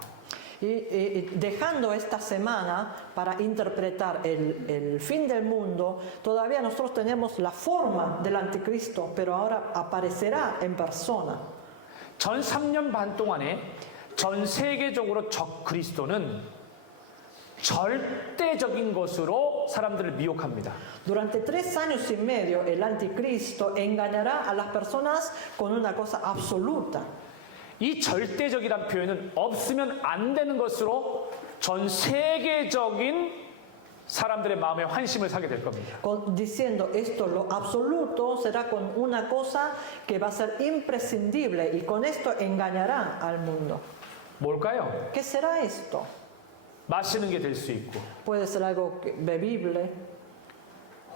Y dejando esta semana para interpretar el fin del mundo, todavía nosotros tenemos la forma del anticristo, pero ahora aparecerá en persona. 전 3년 반 동안에 전 세계적으로 적 그리스도는 절대적인 것으로 사람들을 미혹합니다. Durante 3 años y medio, el anticristo engañará a las personas con una cosa absoluta. 이 절대적이란 표현은 없으면 안 되는 것으로 전 세계적인 사람들의 마음에 환심을 사게 될 겁니다. Diciendo esto, lo absoluto será con una cosa que va a ser imprescindible y con esto engañará al mundo. 뭘까요? ¿Qué será esto? 마시는 게 될 수 있고 Puede ser algo bebible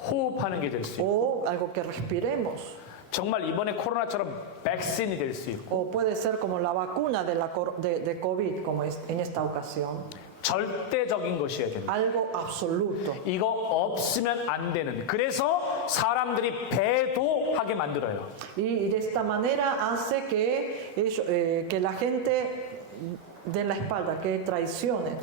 호흡하는 게 될 수 있고 o algo que respiremos. 정말 이번에 코로나처럼 백신이 될 수 있고 O puede ser como la vacuna de COVID, como es en esta ocasión. 절대적인 것이어야 됩니다. Algo absoluto. 이거 없으면 안 되는. 그래서 사람들이 배도하게 만들어요. Y de esta manera hace que la gente dé la espalda, que traicionen.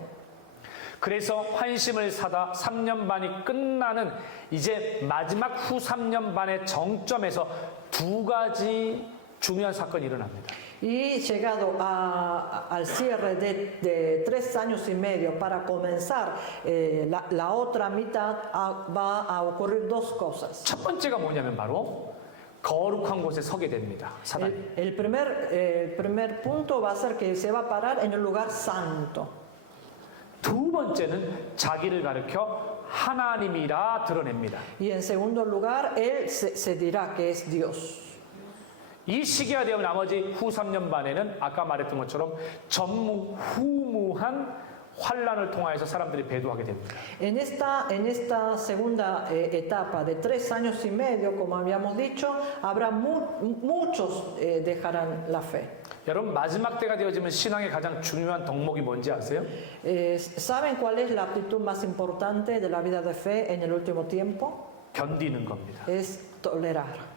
그래서 환심을 사다 3년 반이 끝나는 이제 마지막 후 3년 반의 정점에서 두 가지 중요한 사건이 일어납니다. Y llegado al cierre de 3 años y medio para comenzar la otra mitad, va a ocurrir dos cosas. 첫 번째가 뭐냐면 바로 거룩한 곳에 서게 됩니다. 사단이. El primer punto va a ser que se va a parar en el lugar santo. 두 번째는 자기를 가리켜 하나님이라 드러냅니다. Y en segundo lugar, él se dirá que es Dios. 이 시기가 되면 나머지 후 3년 반에는 아까 말했던 것처럼 전무후무한 환란을 통하여서 사람들이 배도하게 됩니다. En esta segunda etapa de 3 años y medio, como habíamos dicho, habrá muchos dejarán la fe. 여러분 마지막 때가 되어지면 신앙의 가장 중요한 덕목이 뭔지 아세요? ¿Saben cuál es la actitud más importante de la vida de fe en el último tiempo? 견디는 겁니다. Es tolerar.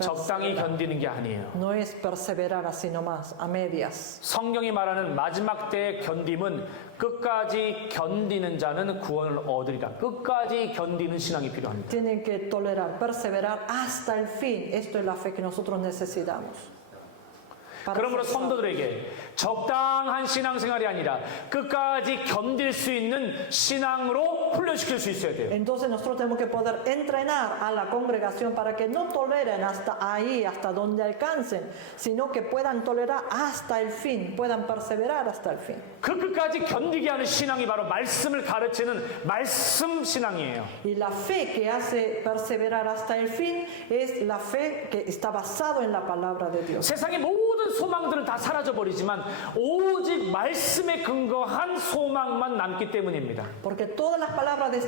적당히 견디는 게 아니에요. No es perseverar así nomás, a medias. 성경이 말하는 마지막 때의 견딤은 끝까지 견디는 자는 구원을 얻으리라. 끝까지 견디는 신앙이 필요합니다. Tienen que tolerar, perseverar hasta el fin. Esto es la fe que nosotros necesitamos. 그러므로 성도들에게 적당한 신앙생활이 아니라 끝까지 견딜 수 있는 신앙으로 훈련시킬 수 있어야 돼요. Entonces nosotros tenemos que poder entrenar a la congregación para que no toleren hasta ahí, hasta donde alcancen, sino que puedan tolerar hasta el fin, puedan perseverar hasta el fin. 그 끝까지 견디게 하는 신앙이 바로 말씀을 가르치는 말씀 신앙이에요. Y la fe que hace perseverar hasta el fin es la fe que está basado en la palabra de Dios. 세상의 모든 소망들은 다 사라져버리지만 오직 말씀에 근거한 소망만 남기 때문입니다. Porque todas las palabras de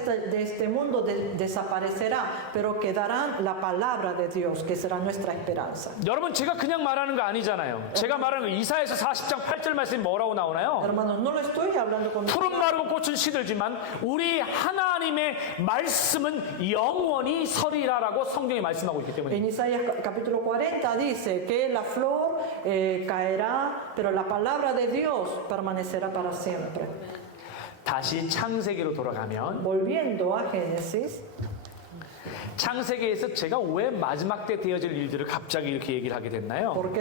este mundo desaparecerá, pero quedarán la palabra de Dios, que será nuestra esperanza. 여러분 제가 그냥 말하는 거 아니잖아요. 제가 말하는 거 이사야서 40장 8절 말씀이 뭐라고 나오나요? Hermanos, no lo estoy hablando con 푸른 마르고 꽃은 시들지만 우리 하나님의 말씀은 영원히 서리라라고 성경이 말씀하고 있기 때문입니다. En Isaías capítulo 40 dice que la flor caerá, pero la palabra de Dios permanecerá para siempre. 다시 창세기로 돌아가면 Volviendo a Génesis, 창세기에서 제가 왜 마지막 때 되어질 일들을 갑자기 이렇게 얘기를 하게 됐나요? ¿por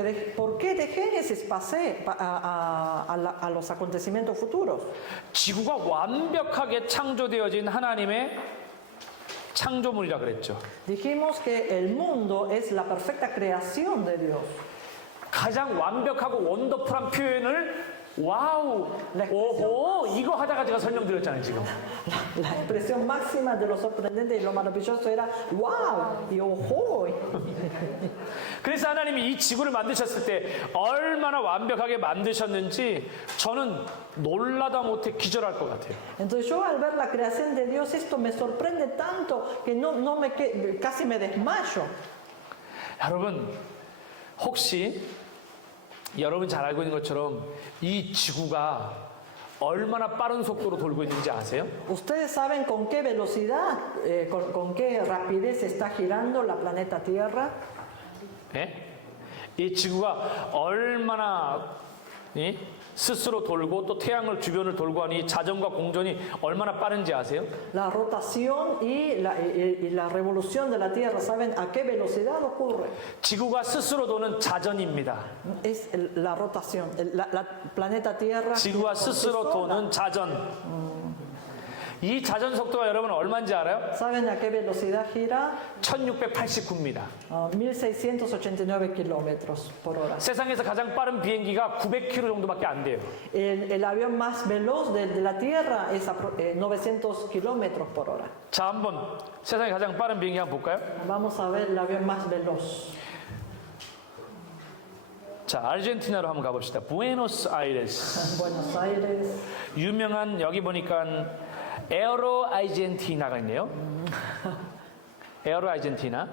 qué de Génesis pasé a los acontecimientos futuros? 지구가 완벽하게 창조되어진 하나님의 창조물이라 그랬죠. Dijimos que el mundo es la perfecta creación de Dios. 가장 완벽하고 원더풀한 표현을 와우, 오호 이거 하다가 제가 설명드렸잖아요 지금. La expresión máxima de lo sorprendente y lo maravilloso era wow y ojo. 그래서 하나님이 이 지구를 만드셨을 때 얼마나 완벽하게 만드셨는지 저는 놀라다 못해 기절할 것 같아요. Entonces yo al ver la creación de Dios esto me sorprende tanto que casi me desmayo. 여러분 혹시 여러분 잘 알고 있는 것처럼 이 지구가 얼마나 빠른 속도로 돌고 있는지 아세요? ¿Ustedes saben con qué velocidad, con qué rapidez está girando la planeta Tierra? 네? 이 지구가 얼마나 스스로 돌고 또 태양을 주변을 돌고 하니 이 자전과 공전이 얼마나 빠른지 아세요? La rotación y la revolución de la Tierra, ¿saben a qué velocidad ocurre? 지구가 스스로 도는 자전입니다. Es la rotación, la planeta Tierra. 지구가 스스로 도는 자전. 이 자전 속도가 여러분 얼마인지 알아요? ¿Saben a qué velocidad gira? 1689입니다. 1689 kilómetros por hora. 세상에서 가장 빠른 비행기가 900km 정도밖에 안 돼요. El avión más veloz de la Tierra es 900 kilómetros por hora. 자, 한번 세상에 가장 빠른 비행기 한번 볼까요? Vamos a ver el avión más veloz. 자, 아르헨티나로 한번 가봅시다. 부에노스아이레스. Buenos Aires, 유명한 여기 보니까 에어로 아르헨티나가 있네요. 에어로 아르헨티나.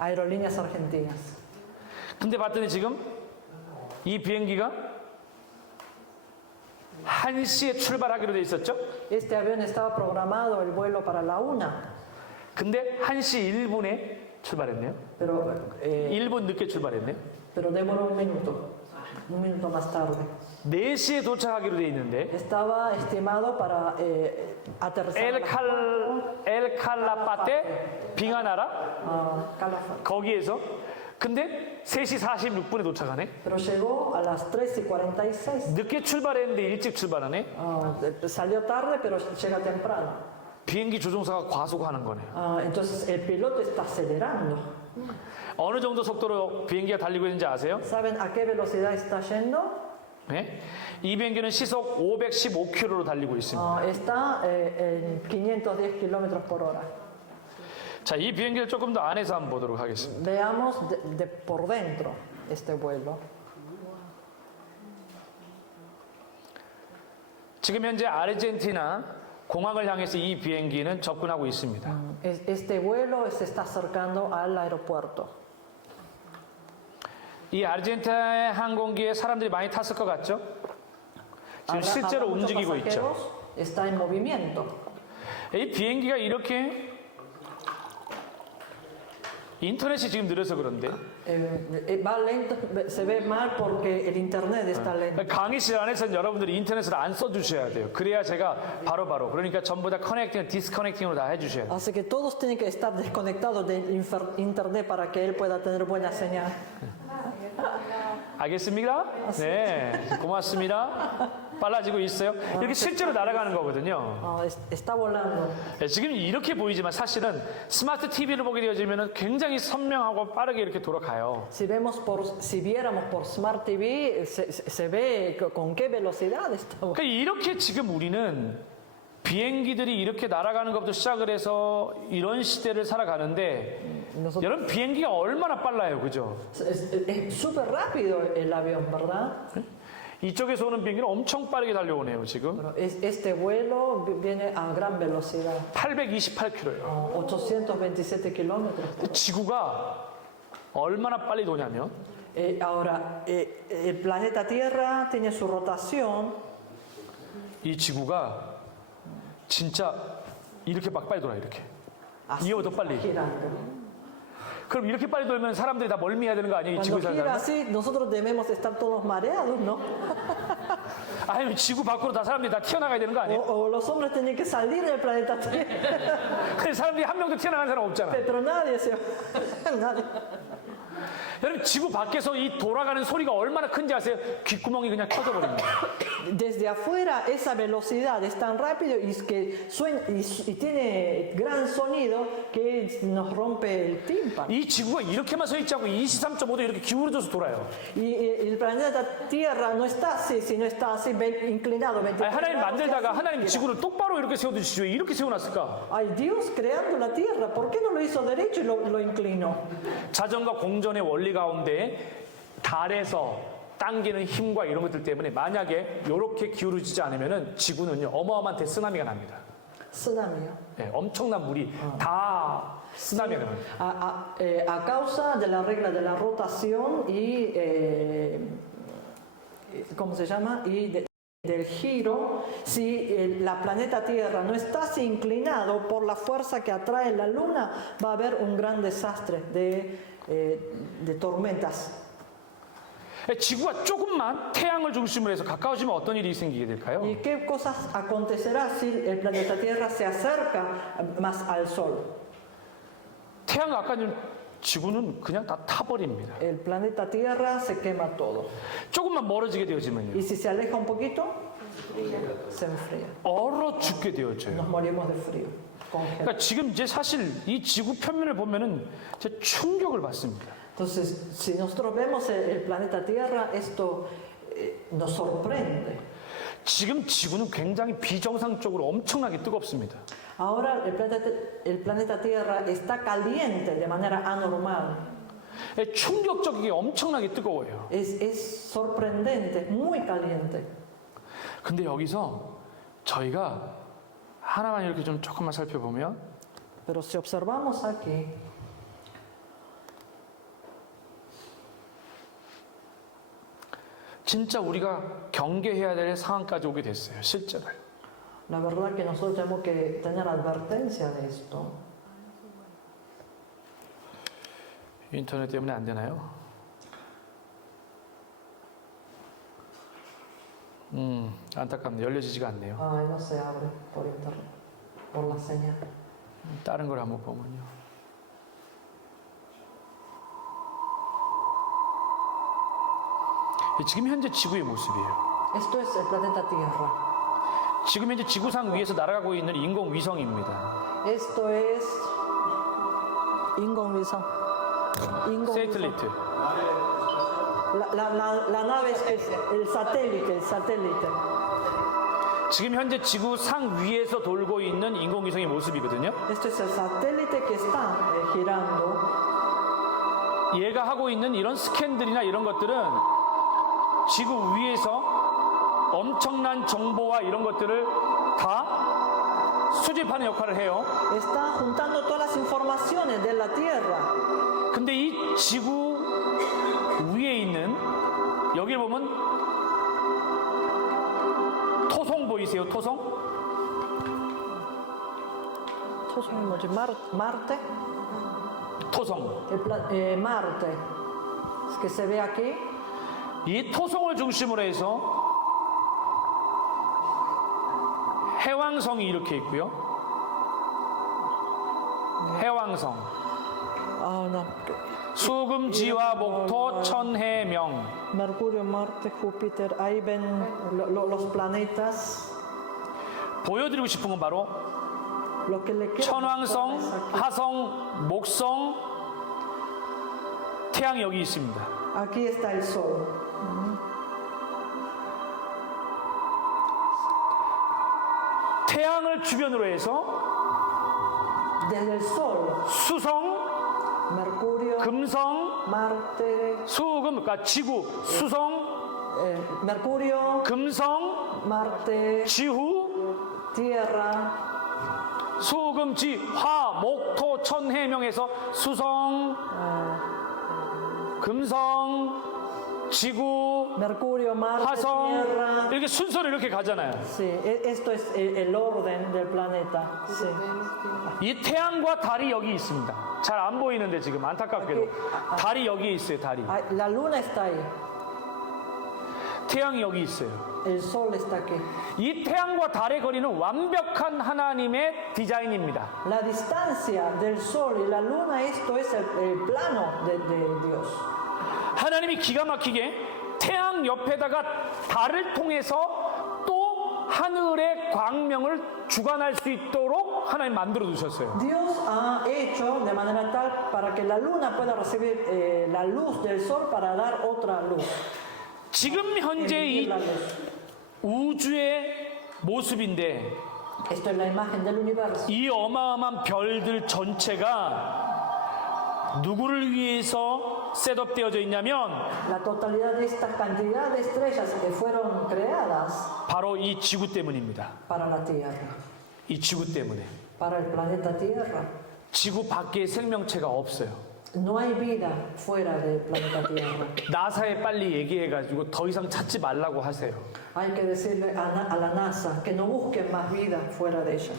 Aerolíneas Argentinas. 근데 봤더니 지금 이 비행기가 1시에 출발하기로 돼 있었죠? Este avión estaba programado el vuelo para la 1, 근데 1시 1분에 출발했네요. pero, 1분 늦게 출발했네요. pero demoró un minuto más tarde. 4시에 도착하기로 돼 있는데 Estaba estimado para aterrizar a 엘 칼라파테 빙하나라 Calafate. 거기에서 근데 3시 46분에 도착하네. Pero llegó a las 3:46. 늦게 출발했는데 일찍 출발하네. Salió tarde, pero llega temprano. 비행기 조종사가 과속하는 거네요. Entonces el piloto está acelerando. 어느 정도 속도로 비행기가 달리고 있는지 아세요? ¿Saben a qué velocidad está yendo? 네? 이 비행기는 시속 515km로 달리고 있습니다. Está en 510 kilómetros por hora. 자, 이 비행기를 조금 더 안에서 한번 보도록 하겠습니다. Veamos por dentro este vuelo. 지금 현재 아르헨티나 공항을 향해서 이 비행기는 접근하고 있습니다. Este vuelo se está acercando al aeropuerto. 이 아르헨티나 항공기에 사람들이 많이 탔을 것 같죠? 지금 실제로 Habrá muchos 움직이고 있죠. pasajeros, está en movimiento. 이 비행기가 이렇게 인터넷이 지금 느려서 그런데 Va lento, se ve mal porque el internet está lento. 강의실 안에서는 여러분들이 인터넷을 안 써주셔야 돼요. 그래야 제가 바로바로 그러니까 전부 다 커넥팅, 디스커넥팅으로 다 해주셔야 돼요. Así que todos tienen que estar desconectados del internet para que él pueda tener buena señal. 알겠습니까? 네, 고맙습니다. 빨라지고 있어요. 이렇게 실제로 날아가는 거거든요. Está volando. 네, 지금 이렇게 보이지만 사실은 스마트 TV를 보게 되어지면 굉장히 선명하고 빠르게 이렇게 돌아가요. Si viéramos por Smart TV, se ve con qué velocidad está volando. 그러니까 이렇게 지금 우리는 비행기들이 이렇게 날아가는 것부터 시작을 해서 이런 시대를 살아가는데 여러분 비행기가 얼마나 빨라요, 그죠? Es súper rápido el avión, ¿verdad? 이쪽에서 오는 비행기는 엄청 빠르게 달려오네요, 지금. Pero este vuelo viene a gran velocidad, 828km요. 827 kilómetros. 지구가 얼마나 빨리 도냐면 Ahora, el planeta Tierra tiene su rotación. 이 지구가 진짜 이렇게 막 빨리 돌아요, 이렇게. 이거보다 더 빨리. Girando. 그럼 이렇게 빨리 돌면 사람들이 다 멀미해야 되는 거 아니에요? 이 Cuando 지구에 사는 gira 사람? así, nosotros debemos estar todos mareados, ¿no? 아니, 지구 밖으로 다 사람들이 다 튀어나가야 되는 거 아니에요? O los hombres tienen que salir del planeta Tierra. 근데 사람들이 한 명도 튀어나간 사람 없잖아. Pero nadie se... nadie. 여러분, 지구 밖에서 이 돌아가는 소리가 얼마나 큰지 아세요? 귓구멍이 그냥 켜져버립니다. Desde afuera esa velocidad es tan rápido y que suena y tiene gran sonido que nos rompe el tímpano. 이 지구가 이렇게만 서 있지 않고 23.5도 이렇게 기울어져서 돌아요. Y el planeta Tierra no está así, sino está así inclinado. 23 아니, 하나님 grados 만들다가 hacia 하나님 afuera. 지구를 똑바로 이렇게 세워두시죠. 왜 이렇게 세워놨을까? Ay, Dios creando la Tierra, ¿por qué no lo hizo derecho y lo inclinó? 자전과 공전의 원리 가운데 달에서 당기는 힘과 이런 것들 때문에 만약에 이렇게 기울어지지 않으면 지구는요 어마어마한 대쓰나미가 납니다. Tsunami. 네, 엄청난 물이 다 쓰나미가 납니다. A causa de la regla de la rotación y ¿cómo se llama? Del giro, si la planeta Tierra no está así inclinado por la fuerza que atrae la Luna, va a haber un gran desastre de tormentas. 지구가 조금만 태양을 중심으로 해서 가까워지면 어떤 일이 생기게 될까요? ¿Y qué cosas acontecerá si el planeta Tierra se acerca más al Sol? 태양 가까워지면 지구는 그냥 다 타버립니다. El planeta Tierra se quema todo. 조금만 멀어지게 되어지면요 Y si se aleja un poquito, se enfría. 얼어 죽게 되어져요. Nos morimos de frío. Congela. 그러니까 지금 이제 사실 이 지구 표면을 보면은 제 충격을 받습니다. Entonces, si nosotros vemos el planeta Tierra, esto nos sorprende. 지금 지구는 굉장히 비정상적으로 엄청나게 뜨겁습니다. Ahora el planeta Tierra está caliente de manera anormal. 충격적이게 엄청나게 뜨거워요. Es sorprendente, muy caliente. 근데 여기서 저희가 하나만 이렇게 좀 조금만 살펴보면 Pero si observamos aquí, 진짜 우리가 경계해야 될 상황까지 오게 됐어요. 실제로. la verdad que nosotros tenemos que tener advertencia de esto. 인터넷 때문에 안 되나요? 안타깝네. 열려지지가 않네요. Ay, no se abre por internet, por la señal. 다른 걸 한번 보면요. 지금 현재 지구의 모습이에요. Esto es el planeta Tierra. 지금 현재 지구상 위에서 날아가고 있는 인공위성입니다. Esto es 인공위성. 세이틀리트. La nave es el satélite, el satélite. 지금 현재 지구상 위에서 돌고 있는 인공위성의 모습이거든요. Esto es el satélite que está girando. 얘가 하고 있는 이런 스캔들이나 이런 것들은 지구 위에서 엄청난 정보와 이런 것들을 다 수집하는 역할을 해요. Está juntando todas las informaciones de la Tierra. 근데 이 지구 위에 있는 여기 보면 토성 보이세요? 토성? 토성이 뭐지? Marte. 토성. Marte. Es que se ve aquí. 이 토성을 중심으로 해서 해왕성이 이렇게 있고요. 해왕성. Ah, no. 수금지와 목토 천해명. Mercurio, Marte, Júpiter. Ahí ven los planetas. 보여드리고 싶은 건 바로 Lo que le quiero 천왕성, mostrar es aquí. 하성, 목성, 태양이 여기 있습니다. Aquí está el Sol. 태양을 주변으로 해서 Desde el Sol, 수성, Mercurio, 금성, Marte, 수금, 그러니까 지구, 수성, Mercurio, 금성, Marte, 지후, Tierra, 수금, 지, 화, 목, 토, 천, 해명에서 수성, 금성, 지구, Mercurio, Marte, 화성 Tierra. 이렇게 순서로 이렇게 가잖아요. Sí, esto es el orden del planeta. Sí. 이 태양과 달이 여기 있습니다. 잘 안 보이는데 지금 안타깝게도 달이 여기 있어요. 달이. Ah, la luna está ahí, 태양이 여기 있어요. el sol está aquí. 이 태양과 달의 거리는 완벽한 하나님의 디자인입니다. La distancia del sol y la luna, esto es el plano de Dios. 하나님이 기가 막히게 태양 옆에다가 달을 통해서 또 하늘의 광명을 주관할 수 있도록 하나님 만들어 두셨어요. Dios ha hecho de manera tal para que la luna pueda recibir la luz del sol para dar otra luz. 지금 현재 Emitir 이 la luz. 우주의 모습인데 Esto es la imagen del universo. 이 어마어마한 별들 전체가 누구를 위해서 셋업되어져 있냐면 La totalidad de esta cantidad de estrellas que fueron creadas 바로 이 지구 때문입니다. para la Tierra, 이 지구 때문에. para el planeta Tierra. 지구 밖에 생명체가 없어요. No hay vida fuera del planeta Tierra. 나사에 빨리 얘기해가지고 더 이상 찾지 말라고 하세요. Hay que decirle a la NASA que no busquen más vida fuera de ella.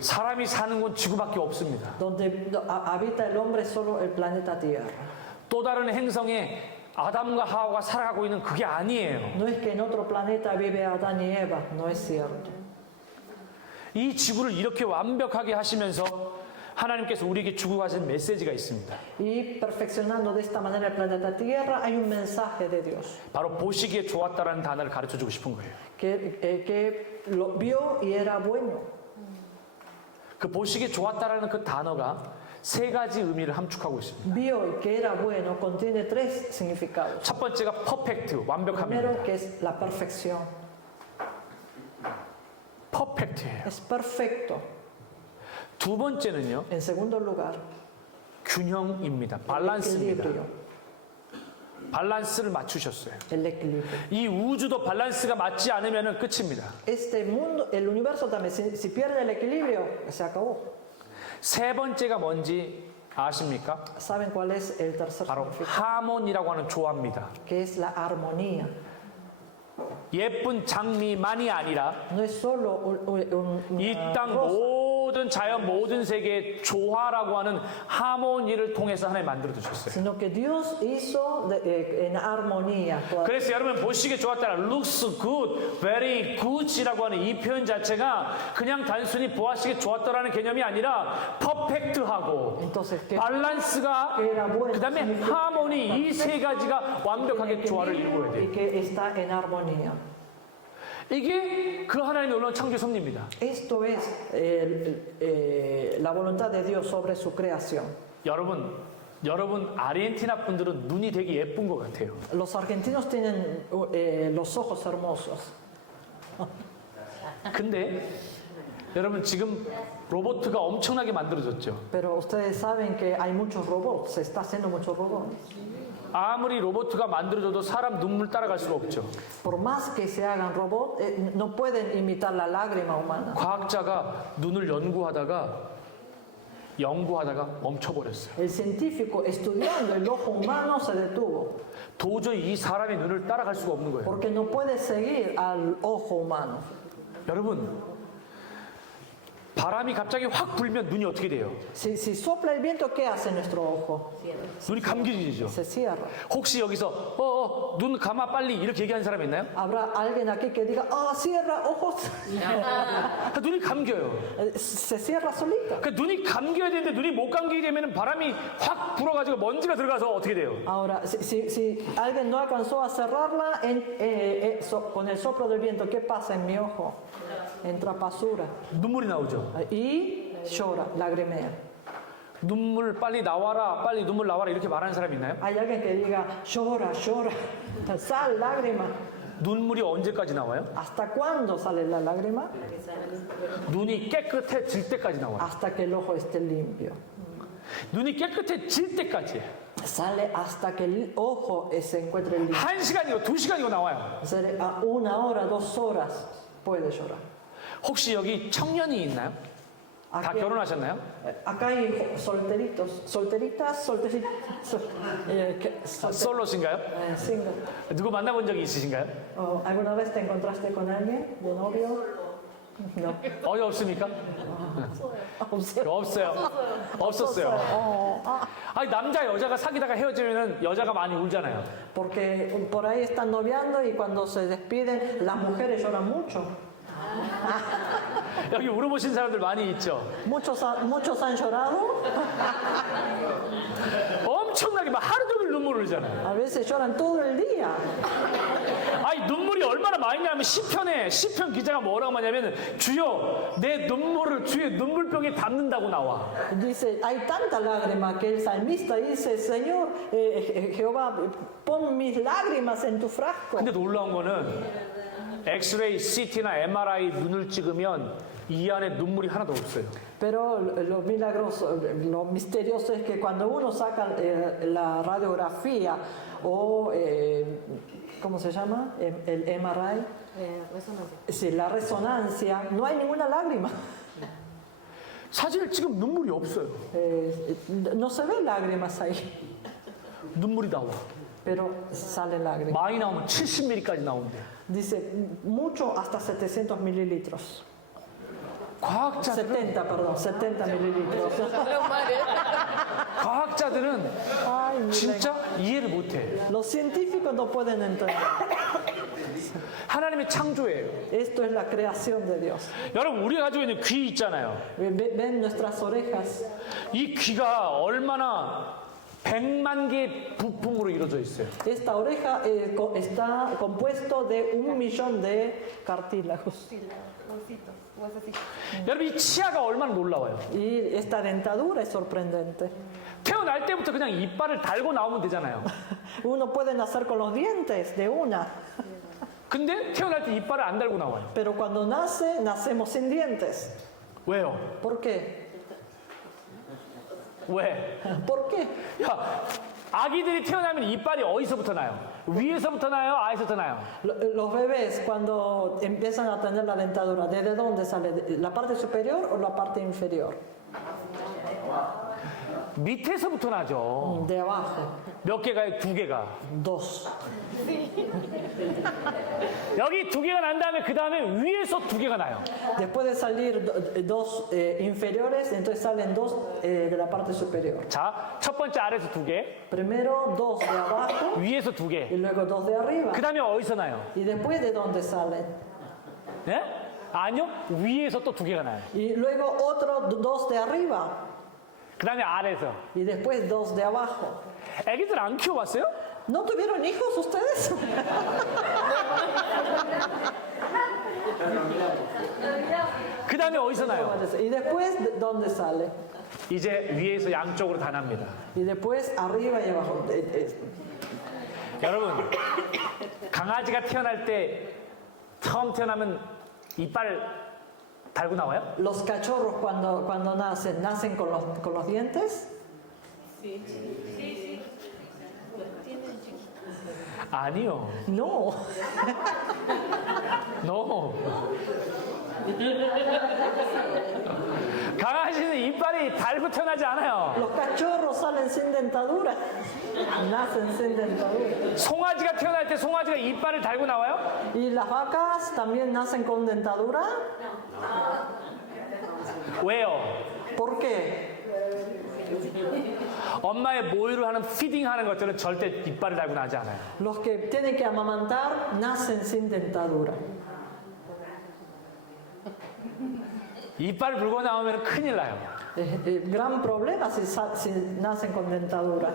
사람이 사는 건 지구밖에 없습니다. Donde habita el hombre solo el planeta Tierra. 또 다른 행성에 아담과 하와가 살아가고 있는 그게 아니에요. No es que en otro planeta vive Adán y Eva, no es cierto. 이 지구를 이렇게 완벽하게 하시면서 하나님께서 우리에게 주고 가신 메시지가 있습니다. Y perfeccionando de esta manera el planeta Tierra hay un mensaje de Dios 바로 보시기에 좋았다라는 단어를 가르쳐 주고 싶은 거예요. que lo vio y era bueno. 그 보시기에 좋았다라는 그 단어가 세 가지 의미를 함축하고 있습니다. Vio y que era bueno contiene tres significados. 첫 번째가 퍼펙트, 완벽함입니다. Primero que es la perfección, 퍼펙트예요. es perfecto. 두 번째는요, En segundo lugar, 균형입니다. 밸런스입니다. equilibrio. 밸런스를 맞추셨어요. El equilibrio. 이 우주도 밸런스가 맞지 않으면 끝입니다. Este mundo, el universo también, si pierde el equilibrio, se acabó. 세 번째가 뭔지 아십니까? ¿Saben cuál es el tercer 바로 significado? 하모니라고 하는 조화입니다. Que es la armonía. 예쁜 장미만이 아니라 No es solo 이 una 땅 rosa, 모든 자연 모든 세계의 조화라고 하는 하모니를 통해서 하나님 만들어 주셨어요. sino que Dios hizo en armonía. 그래서 여러분 보시기에 좋았다. looks good, very good이라고 하는 이 표현 자체가 그냥 단순히 보아시기에 좋았다라는 개념이 아니라 퍼펙트하고 Entonces, que 밸런스가 그 다음에 하모니 이 세 가지가 완벽하게 조화를 이루어야 돼요. y que está en armonía. 이게 그 하나님의 놀라운 창조의 섭리입니다. Esto es la voluntad de Dios sobre su creación. 여러분 아르헨티나 분들은 눈이 되게 예쁜 것 같아요. Los argentinos tienen los ojos hermosos. 근데 여러분 지금 로봇가 엄청나게 만들어졌죠. Pero ustedes saben que hay muchos robots, se está haciendo muchos robots. 아무리 로봇가 만들어져도 사람 눈물 따라갈 수가 없죠. Por más que se hagan robots, no pueden imitar la lágrima humana. 과학자가 눈을 연구하다가 멈춰버렸어요. El científico estudiando el ojo humano se detuvo, 도저히 이 사람의 눈을 따라갈 수가 없는 거예요. porque no puede seguir al ojo humano. 여러분 바람이 갑자기 확 불면 눈이 어떻게 돼요? Si sopla el viento, ¿qué hace nuestro ojo? 눈이 감겨지죠. Se cierra. 혹시 여기서 눈 감아 빨리 이렇게 얘기하는 사람 있나요? ¿Habrá alguien aquí que diga, cierra ojos? 눈이 감겨요. Se cierra solito. 그러니까 눈이 감겨야 되는데 눈이 못 감기게 되면 바람이 확 불어가지고 먼지가 들어가서 어떻게 돼요? Ahora, si alguien no alcanzó a cerrarla con el soplo del viento, ¿qué pasa en mi ojo? Entra basura 눈물이 나오죠. y llora, lagrimea. 눈물 빨리 나와라, 빨리 눈물 나와라 이렇게 말하는 사람이 있나요? Hay alguien que diga, llora, llora, sal, lágrima. 눈물이 언제까지 나와요? ¿Hasta cuándo sale la lágrima? 눈이 깨끗해질 때까지 나와요. Hasta que el ojo esté limpio. 눈이 깨끗해질 때까지. Sale hasta que el ojo se encuentre limpio. 1시간이고 2시간이고 나와요. A 1 hora, 2 horas puede llorar. 혹시 여기 청년이 있나요? 다 Aquí- 결혼하셨나요? Acá hay solteritos, solteritas, 솔로신가요? single. 누구 만나본 적이 있으신가요? ¿Alguna vez te encontraste con alguien de novio? No. 없습니까? 없어요. 없었어요. 아니 남자 여자가 사귀다가 헤어지면은 여자가 많이 울잖아요. Porque por ahí están noviando y cuando se despiden las mujeres lloran mucho. 여기 울어보신 사람들 많이 있죠. Muchos han llorado, 엄청나게 막 하루 종일 눈물 흘리잖아요. a veces lloran todo el día. 아니 눈물이 얼마나 많이 나면 시편 기자가 뭐라고 하냐면 주여 내 눈물을 주의 눈물병에 담는다고 나와. Dice, hay tanta lágrima que el salmista dice, Señor, Jehová, pon mis lágrimas en tu frasco. 근데 놀라운 거는 엑스레이, CT나 MRI 눈을 찍으면 이 안에 눈물이 하나도 없어요. Pero lo milagroso, lo misterioso es que cuando uno saca la radiografía o, ¿cómo se llama? El MRI, sí, la resonancia, no hay ninguna lágrima. 사진을 찍으면 눈물이 없어요. No se ven lágrimas ahí, 눈물이 나와. pero salen lágrimas. 많이 나오면 70ml까지 나온대. Dice, mucho hasta 700 mililitros. 과학자들은 70 mililitros. 과학자들은 Ay, 진짜 이해를 못해. los científicos no pueden entender. 하나님의 창조예요. Esto es la creación de Dios. 여러분 우리가 가지고 있는 귀 있잖아요. Ven nuestras orejas. 이 귀가 얼마나 100만 개의 부품으로 이루어져 있어요. Esta oreja está compuesto de 1.000.000 de cartílagos. 여러분 이 치아가 얼마나 놀라워요. Y esta dentadura es sorprendente. 태어날 때부터 그냥 이빨을 달고 나오면 되잖아요. Uno puede nacer con los dientes de una, 근데 태어날 때 이빨을 안 달고 나와요. pero cuando nacemos sin dientes. 왜요? ¿Por qué? 왜? ¿Por qué? 야, 아기들이 태어나면 이빨이 어디서부터 나요? 위에서부터 나요? 아래서부터 나요? Los bebés cuando empiezan a tener la dentadura, ¿desde dónde sale? ¿De ¿La parte superior o la parte inferior? 밑에서부터 나죠. De abajo. 몇 개가요? 두 개가. Dos. 여기 두 개가 난 다음에 그 다음에 위에서 두 개가 나요. Después de salir dos inferiores, entonces salen dos de la parte superior. 자, 첫 번째 아래에서 두 개, Primero dos de abajo 위에서 두 개. y luego dos de arriba. 그 다음에 어디서 나요? ¿Y después de dónde salen? 예? 아니요, 위에서 또 두 개가 나요. Y luego otros dos de arriba 그 다음에 아래에서. y después dos de abajo. 애기들 안 키워봤어요? ¿No tuvieron hijos ustedes? 그 다음에 어디서 나요? ¿Y después de dónde sale? 이제 위에서 양쪽으로 다 납니다. Y después arriba y abajo. 여러분, 강아지가 태어날 때 처음 태어나면 이빨 달고 나와요? Los cachorros cuando nacen con los dientes. 아니요. No. No. 강아지는 이빨이 달고 태어나지 않아요. Los cachorros salen sin dentadura. Nacen sin dentadura. 송아지가 태어날 때 송아지가 이빨을 달고 나와요? ¿Y las vacas también nacen con dentadura? 왜요? ¿Por qué? 엄마의 모유를 하는 피딩 하는 것들은 절대 이빨을 달고 나지 않아요. Los que tienen que amamantar nacen sin dentadura. 이빨을 물고 나오면 큰일 나요. Gran problema si nacen con dentadura.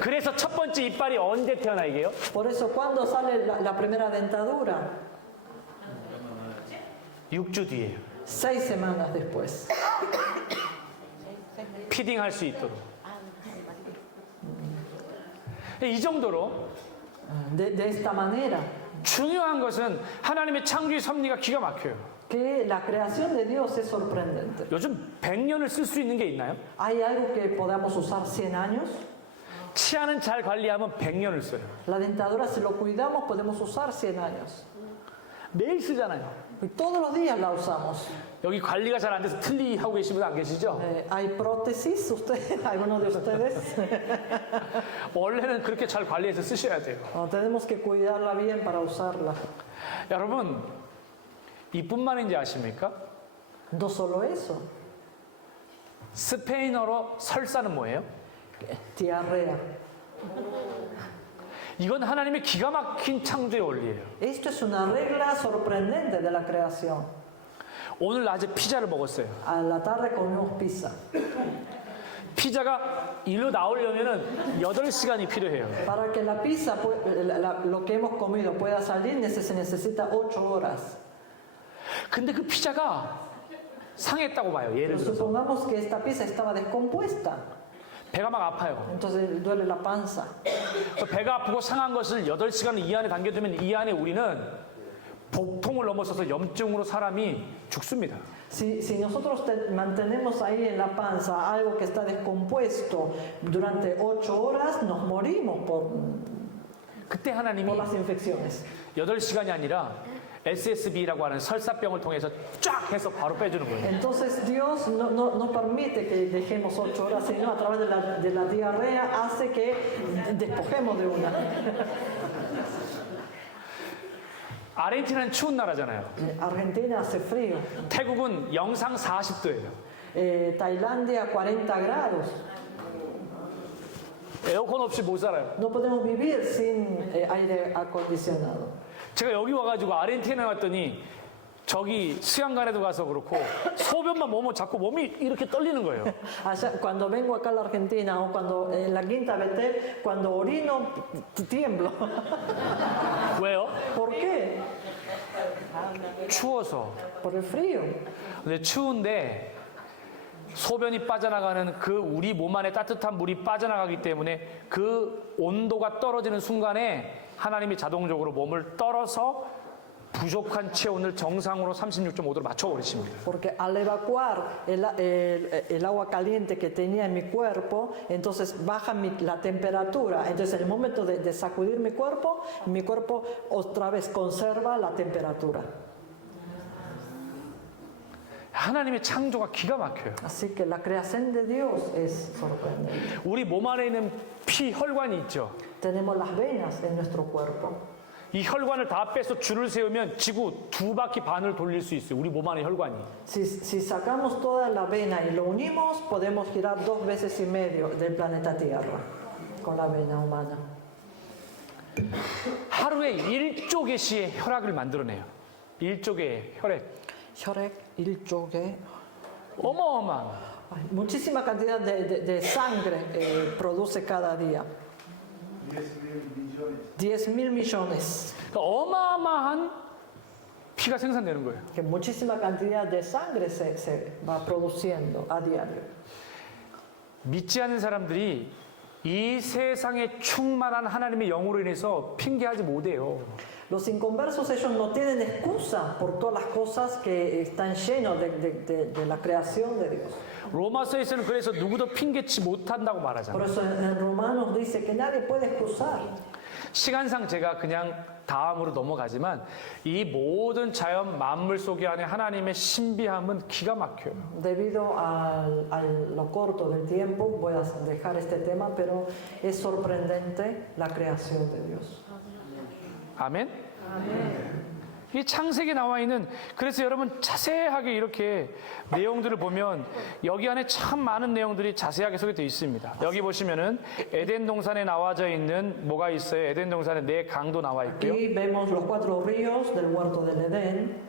그래서 첫 번째 이빨이 언제 태어나 이게요? Por eso, ¿cuándo sale la primera dentadura? 6주 뒤에요. 6 semanas después. 피딩 할 수 있도록. 이 정도로 De esta manera. 중요한 것은 하나님의 창조의 섭리가 기가 막혀요. Que la creación de Dios es sorprendente. 요즘 100년을 쓸 수 있는 게 있나요? ¿Hay algo que podamos usar 100 años? 치아는 잘 관리하면 100년을 써요. La dentadura, si lo cuidamos, podemos usar 100 años. 매일 쓰잖아요. Y todos los días la usamos. 여기 관리가 잘 안 돼서 틀리 하고 계신 분 안 계시죠? ¿Hay prótesis? ¿Alguno de ustedes? 원래는 그렇게 잘 관리해서 쓰셔야 돼요. Tenemos que cuidarla bien para usarla. 여러분, 이뿐만인지 아십니까? No solo eso, 스페인어로 설사는 뭐예요? diarrea. 이건 하나님의 기가 막힌 창조의 원리예요. Esto es una regla sorprendente de la creación. 오늘 낮에 피자를 먹었어요. A la tarde comimos pizza. 피자가 일로 나오려면 8시간이 필요해요. Para que la pizza, lo que hemos comido, pueda salir, se necesita 8 horas. 근데 그 피자가 상했다고 봐요. 예를 Pero 들어서 supongamos que esta pizza estaba descompuesta, 배가 막 아파요. entonces duele la panza. 배가 아프고 상한 것을 8시간 이 안에 담겨두면 이 안에 우리는 복통을 넘어서서 염증으로 사람이 죽습니다. Si nosotros mantenemos ahí en la panza algo que está descompuesto durante 8 horas, nos morimos 그때 por 하나님이 las infecciones. 8시간이 아니라 SSB라고 하는 설사병을 통해서 쫙 해서 바로 빼주는 거예요. Entonces Dios no permite que dejemos 8 horas, sino a través de la diarrea hace que despojemos de una. 아르헨티나는 추운 나라잖아요. Argentina hace frío. 태국은 영상 40도예요. Tailandia 40 grados. 에어컨 없이 못 살아요. No podemos vivir sin aire acondicionado. 제가 여기 와가지고 아르헨티나 왔더니 저기 수영관에도 가서 그렇고 소변만 보면 자꾸 몸이 이렇게 떨리는 거예요. Allá, cuando vengo acá a la Argentina o cuando en la Quinta Betel, cuando orino tiemblo. 왜요? ¿Por qué? 추워서. Por el frío. 근데 추운데 소변이 빠져나가는 그 우리 몸 안에 따뜻한 물이 빠져나가기 때문에 그 온도가 떨어지는 순간에 하나님이 자동적으로 몸을 떨어서 부족한 체온을 정상으로 36.5도로 맞춰버리십니다. Porque al evacuar el agua caliente que tenía en mi cuerpo, entonces baja la temperatura. Entonces en el momento de sacudir mi cuerpo otra vez conserva la temperatura. 하나님의 창조가 기가 막혀요. Así que la creación de Dios es sorprendente. 우리 몸 안에 있는 피, 혈관이 있죠. Tenemos las venas en nuestro cuerpo. 이 혈관을 다 빼서 줄을 세우면 지구 2바퀴 반을 돌릴 수 있어요. 우리 몸 안에 혈관이. Si sacamos toda la vena y lo unimos, podemos girar 2 veces y medio del planeta Tierra con la vena humana. 하루에 1조 개씩의 혈액을 만들어내요. 1조 개의 혈액. 혈액 1조개. 어마어마한. Muchísima cantidad de sangre produce cada día. 10.000 millones. 그러니까 어마어마한 피가 생산되는 거예요. Que muchísima cantidad de sangre se va produciendo a diario. 믿지 않는 사람들이 이 세상에 충만한 하나님의 영으로 인해서 핑계하지 못해요. Los inconversos, ellos no tienen excusa por todas las cosas que están llenos de la creación de Dios. 로마서에서는 그래서 누구도 핑계치 못한다고 Por 말하잖아요. eso en Romanos dice que nadie puede excusar. 시간상 제가 그냥 다음으로 넘어가지만 이 모든 자연 만물 속에 안에 하나님의 신비함은 기가 막혀요. Debido a lo corto del tiempo, voy a dejar este tema, pero es sorprendente la creación de Dios. 아멘? 이 창세기에 나와 있는, 그래서 여러분 자세하게 이렇게 내용들을 보면 여기 안에 참 많은 내용들이 자세하게 소개되어 있습니다. 여기 보시면은 에덴 동산에 나와져 있는 뭐가 있어요? 에덴 동산에 4강도 나와 있고요. Aquí vemos los 4 ríos del huerto del Edén,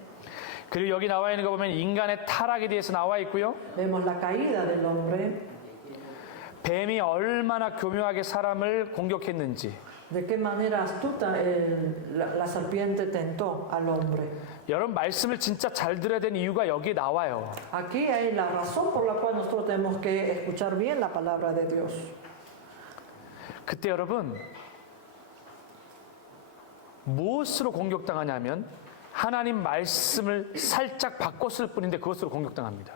그리고 여기 나와 있는 거 보면 인간의 타락에 대해서 나와 있고요. vemos la caída del hombre, 뱀이 얼마나 교묘하게 사람을 공격했는지, de qué manera astuta la serpiente tentó al hombre. 여러분 말씀을 진짜 잘 들어야 되는 이유가 여기에 나와요. Aquí hay la razón por la cual nosotros tenemos que escuchar bien la palabra de Dios. 그때 여러분 무엇으로 공격당하냐면 하나님 말씀을 살짝 바꿨을 뿐인데 그것으로 공격당합니다.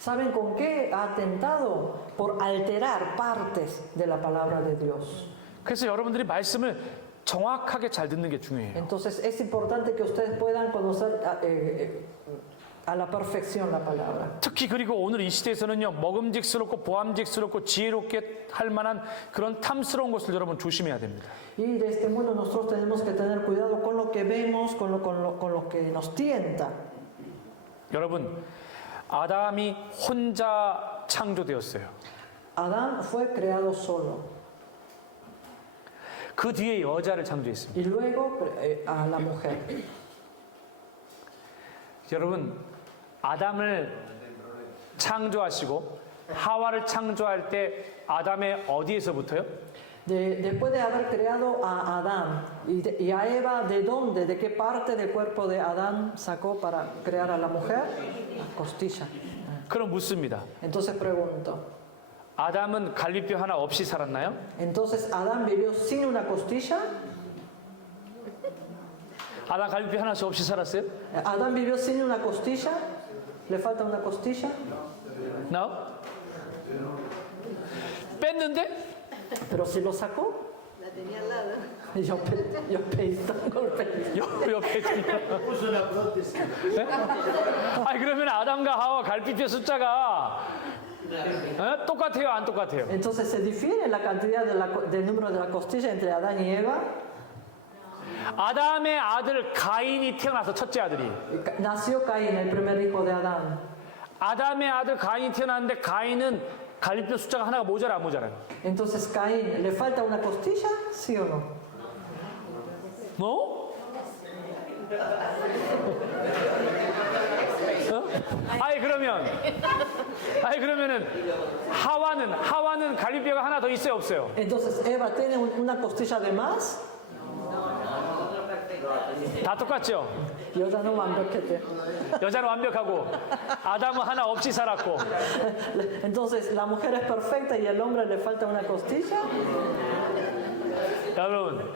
¿Saben con qué ha atentado? Por alterar partes de la palabra de Dios. 그래서 여러분들이 말씀을 정확하게 잘 듣는 게 중요해요. Entonces es importante que ustedes puedan conocer a la perfección la palabra. 특히 그리고 오늘 이 시대에서는요, 먹음직스럽고 보암직스럽고 지혜롭게 할 만한 그런 탐스러운 것을 여러분 조심해야 됩니다. Y de este mundo nosotros tenemos que tener cuidado con lo que vemos, con lo que nos tienta. 여러분, 아담이 혼자 창조되었어요. Adán fue creado solo 그 뒤에 여자를 창조했습니다. y luego a la mujer. 여러분, 아담을 창조하시고 하와를 창조할 때 아담의 어디에서부터요? Después de haber creado a Adán y a Eva, ¿de dónde? ¿De qué parte del cuerpo de Adán sacó para crear a la mujer? La costilla. 그럼 묻습니다. Entonces pregunto, 아담은 갈비뼈 하나 없이 살았나요? ¿entonces Adán vivió sin una costilla? 아담 갈비뼈 하나 없이 살았어요? ¿Adán vivió sin una costilla? ¿Le falta una costilla? No? 뺐는데? Pero si lo sacó. La tenía al lado. Yo pedí un golpe. 옆에 Puso una prótesis. 아니 그러면 아담과 하와 갈비뼈 숫자가 똑같아요, 안 똑같아요? Entonces se difiere la cantidad del número de la costilla entre Adán y Eva. 아담의 아들 가인이 태어나서 첫째 아들이 Nació Caín, el primer hijo de Adán. 아담의 아들 가인이 태어났는데 가인은 갈비뼈 숫자가 하나가 모자라 안 모자라요? Entonces Caín, ¿le falta una costilla? ¿Sí o no? 뭐? 아니 그러면은 하와는 갈비뼈가 하나 더 있어요, 없어요? Entonces Eva tiene una costilla de más. 다 똑같죠? 여자는 완벽했대. 여자는 완벽하고 아담은 하나 없이 살았고. Entonces la mujer es perfecta y al hombre le falta una costilla. 여러분,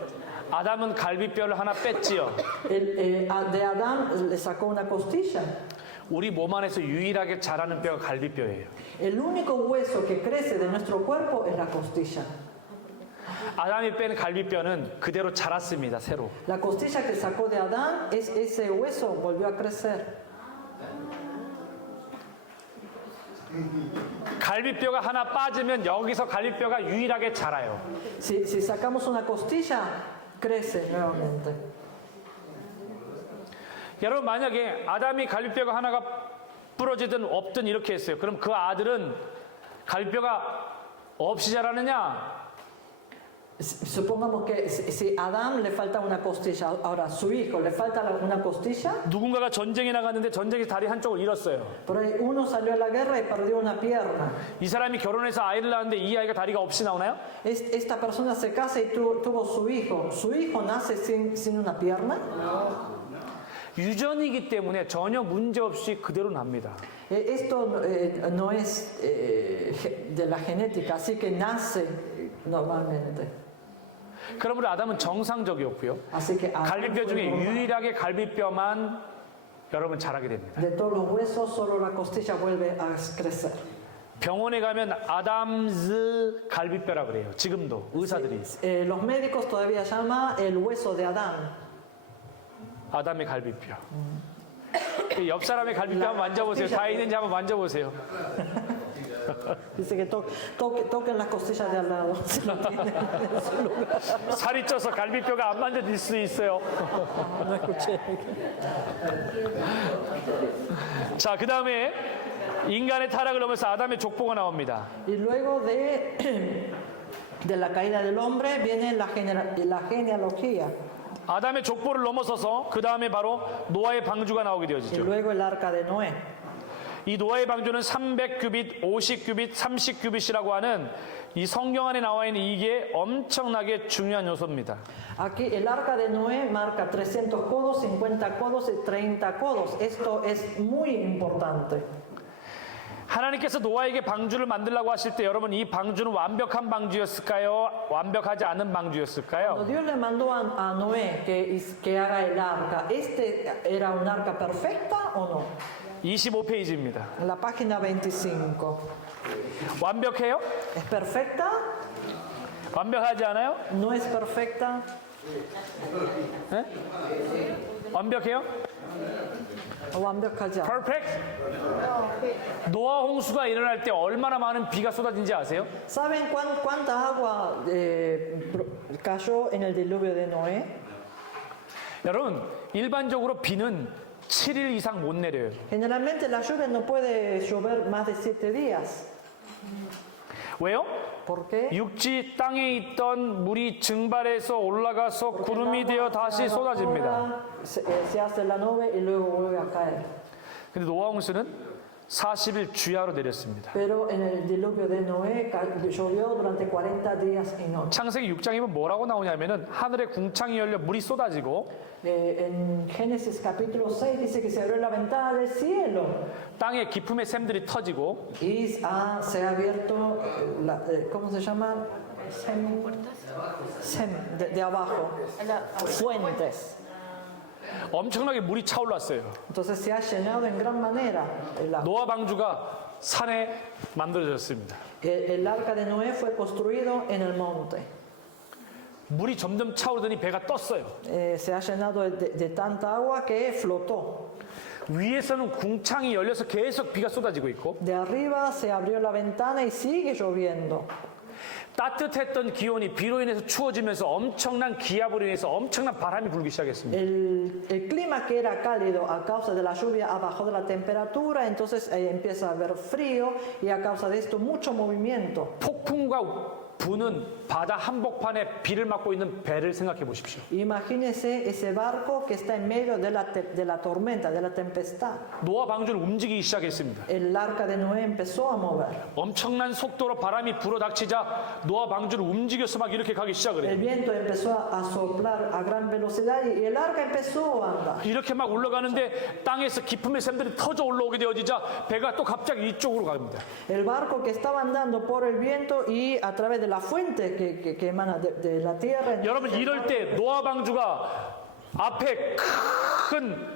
아담은 갈비뼈를 하나 뺐지요. De Adán le sacó una costilla. 우리 몸 안에서 유일하게 자라는 뼈가 갈비뼈예요. El único hueso que crece de nuestro cuerpo es la costilla. 아담이 뺀 갈비뼈는 그대로 자랐습니다. 새로. La costilla que sacó de Adán, ese hueso volvió a crecer. 갈비뼈가 하나 빠지면 여기서 갈비뼈가 유일하게 자라요. Si sacamos una costilla, crece nuevamente. 여러분 만약에 아담이 갈비뼈가 하나가 부러지든 없든 이렇게 했어요. 그럼 그 아들은 갈비뼈가 없이 자라느냐? Supongamos que si a Adán le falta una costilla, ahora a su hijo le falta una costilla, 누군가가 전쟁에 나갔는데 전쟁에서 다리 한쪽을 잃었어요. por ahí uno salió a la guerra y perdió una pierna. 이 사람이 결혼해서 아이를 낳았는데 이 아이가 다리가 없이 나오나요? Esta persona se casa y tuvo su hijo nace sin una pierna. 유전이기 때문에 전혀 문제 없이 그대로 납니다. Esto no es de la genética, así que nace normalmente. 그러므로 아담은 정상적이었고요. Así que Adán 갈비뼈 fue 중에 normal. 유일하게 갈비뼈만 여러분 자라게 됩니다. De todos los huesos, solo la costilla vuelve a crecer. 병원에 가면 아담즈 갈비뼈라 그래요. 지금도 의사들이 Los médicos todavía llaman el hueso de Adán. 아담의 갈비뼈. 그 옆 사람의 갈비뼈 한번 만져보세요. 다 있는지 한번 만져보세요. Dice que toquen las costillas de al lado. Si lo tienen en su lugar. 살이 쪄서 갈비뼈가 안 만져질 수 있어요. No escuché. 자, 그 다음에 인간의 타락을 넘어서 아담의 족보가 나옵니다. Y luego de la caída del hombre viene la genealogía. 아담의 족보를 넘어서서 그 다음에 바로 노아의 방주가 나오게 Y 되어지죠. luego el arca de Noé. 이 노아의 방주는 300규빗, 50규빗, 30규빗이라고 하는 이 성경 안에 나와 있는 이게 엄청나게 중요한 요소입니다. Aquí el arca de Noé marca 300 codos, 50 codos y 30 codos. Esto es muy importante. 하나님께서 노아에게 방주를 만들라고 하실 때 여러분 이 방주는 완벽한 방주였을까요? 완벽하지 않은 Cuando 방주였을까요? Dios le mandó a Noé que haga el arca, ¿este era un arca perfecta o no? 25페이지입니다. En la página 25. 완벽해요? ¿Es perfecta? 완벽하지 않아요? ¿No es perfecta? 네? 완벽해요? 완벽하지 않아. Perfect? 노아 홍수가 일어날 때 얼마나 많은 비가 쏟아진지 아세요? ¿Saben cuánta agua cayó en el diluvio de Noé? 여러분 일반적으로 비는 7일 이상 못 내려요. Generalmente la lluvia no puede llover más de 7 días. 왜요? ¿Por qué? 육지 땅에 있던 물이 증발해서 올라가서 구름이 되어 다시 쏟아집니다. Se hace la nube y luego vuelve a caer. 근데 노아 홍수는 40일 주야로 내렸습니다. Pero en el diluvio de Noé llovió durante 40 días y noches. 창세기 6장에 보면 뭐라고 나오냐면은 하늘에 궁창이 열려 물이 쏟아지고 En Génesis capítulo 6 dice que se abrió la ventana del cielo 땅에 기품의 샘들이 터지고 y se ha abierto, ¿cómo se llama? De abajo, fuentes. 엄청나게 물이 차올랐어요. Entonces se ha llenado en gran manera el agua. 노아 방주가 산에 만들어졌습니다. El arca de Noé fue construido en el monte. 물이 점점 차오르더니 배가 떴어요. Se ha llenado de tanta agua que flotó. 위에서는 궁창이 열려서 계속 비가 쏟아지고 있고 De arriba se abrió la ventana y sigue lloviendo. 따뜻했던 기온이 비로 인해서 추워지면서 엄청난 기압으로 인해서 엄청난 바람이 불기 시작했습니다. El clima que era cálido a causa de la lluvia ha bajado la temperatura, entonces empieza a haber frío y a causa de esto mucho movimiento. 폭풍과 부는 바다 한복판에 비를 맞고 있는 배를 생각해 보십시오. Imagínese ese barco que está en medio de la tormenta, de la tempestad. 노아 방주를 움직이기 시작했습니다. El arca de Noé empezó a mover. 엄청난 속도로 바람이 불어닥치자 노아 방주를 움직여서 막 이렇게 가기 시작을 El 해요. viento empezó a soplar a gran velocidad y el arca empezó a andar. 이렇게 막 올라가는데 땅에서 기품의 샘들이 터져 올라오게 되어지자 배가 또 갑자기 이쪽으로 갑니다. El barco que estaba andando por el viento y a través de la fuente que emana de la tierra. 여러분 이럴 때 노아 방주가 앞에 큰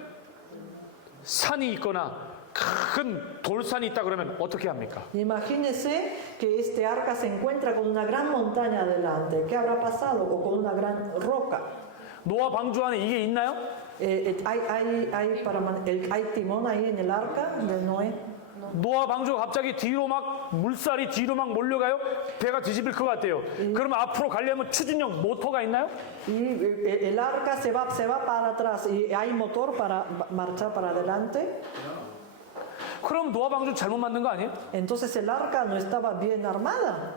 산이 있거나 큰 돌산이 있다 그러면 어떻게 합니까? Imagínese que este arca se encuentra con una gran montaña delante. ¿Qué habrá pasado? O con una gran roca. 노아 방주 안에 이게 있나요? ¿Hay timón ahí en el arca de Noé? 노아 방주가 갑자기 뒤로 막 물살이 뒤로 막 몰려가요? 배가 뒤집힐 것 같아요. 그러면 앞으로 가려면 추진력 모터가 있나요? Y el arca se va para atrás y hay motor para marchar para adelante. 그럼 노아 방주 잘못 만든 거 아니에요? Entonces el arca no estaba bien armada.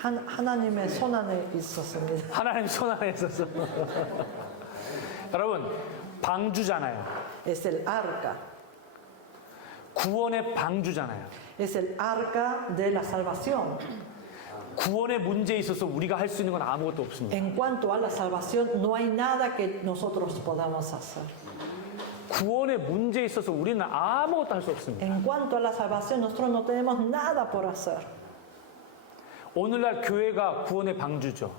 하나님의 손 안에 있었습니다. 하나님 손 안에 있었어. 여러분 방주잖아요. Es el arca. 구원의 방주잖아요. Es el arca de la salvación. 구원의 문제에 있어서 우리가 할 수 있는 건 아무것도 없습니다. En cuanto a la salvación, no hay nada que nosotros podamos hacer. 구원의 문제에 있어서 우리는 아무것도 할 수 없습니다. En cuanto a la salvación, nosotros no tenemos nada por hacer. 오늘날 교회가 구원의 방주죠.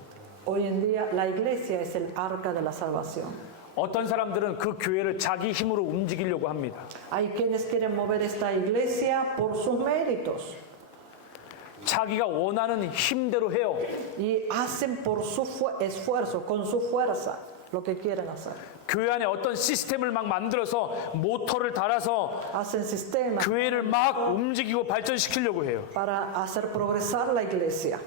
Hoy en día la iglesia es el arca de la salvación. 어떤 사람들은 그 교회를 자기 힘으로 움직이려고 합니다. Hay quienes quieren mover esta iglesia por sus méritos 자기가 원하는 힘대로 해요. y hacen por su esfuerzo, con su fuerza, lo que quieren hacer. 교회 안에 어떤 시스템을 막 만들어서 모터를 달아서 Hacen sistemas 교회를 막 움직이고 발전시키려고 해요. para hacer progresar la iglesia.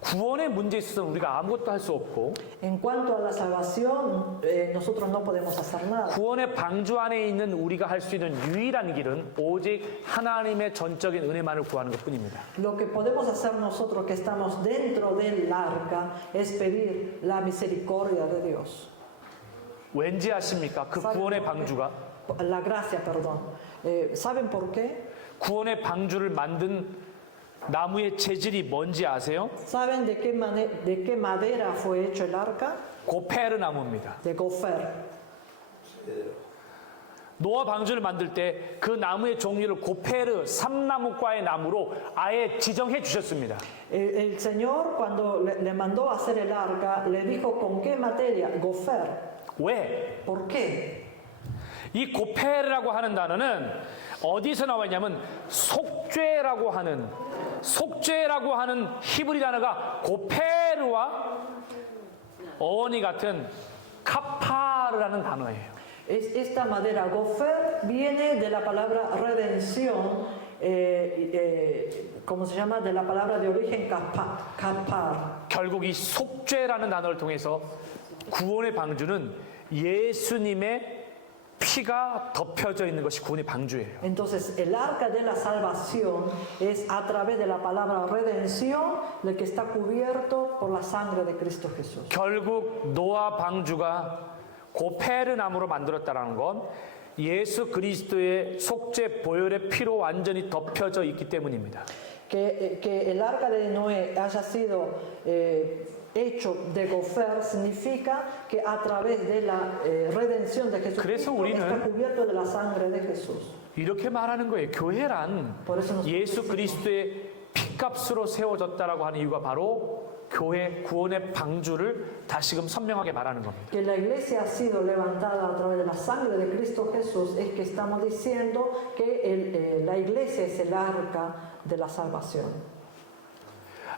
구원의 문제에 있어서는 우리가 아무것도 할 수 없고 En cuanto a la salvación, nosotros no podemos hacer nada. 구원의 방주 안에 있는 우리가 할 수 있는 유일한 길은 오직 하나님의 전적인 은혜만을 구하는 것뿐입니다. Lo que podemos hacer nosotros que estamos dentro del arca es pedir la misericordia de Dios. 왠지 아십니까? 그 구원의 방주가 La gracia, perdón. ¿Saben por qué? 구원의 방주를 만든 나무의 재질이 뭔지 아세요? ¿Saben de qué madera fue hecho el arca? 고페르 나무입니다. De gofer. 노아 방주를 만들 때 그 나무의 종류를 고페르 삼나무과의 나무로 아예 지정해 주셨습니다. El Señor cuando le mandó a hacer el arca, le dijo con qué materia, gofer. 왜? ¿Por qué? 이 고페르라고 하는 단어는 어디서 나왔냐면 속죄라고 하는 히브리 단어가 고페르와 어원이 같은 카파르라는 단어예요. Esta madera gofer viene de la palabra redención, ¿cómo se llama? De la palabra de origen kapar. 결국 이 속죄라는 단어를 통해서 구원의 방주는 예수님의 피가 덮여져 있는 것이 구원의 방주예요. Entonces, el arca de la salvación es a través de la palabra redención, el que está cubierto por la sangre de Cristo Jesús. 결국 노아 방주가 고페르 나무로 만들었다는 건 예수 그리스도의 속죄 보혈의 피로 완전히 덮여져 있기 때문입니다. Que el arca de Noé haya sido hecho de gofer significa que a través de la redención de Jesucristo está cubierto de la sangre de Jesús. 이렇게 말하는 거예요. 교회란 예수 그리스도의 피값으로 세워졌다라고 하는 이유가 바로 교회 구원의 방주를 다시금 선명하게 말하는 겁니다. Que la iglesia ha sido levantada a través de la sangre de Cristo Jesús es que estamos diciendo que la iglesia es el arca de la salvación.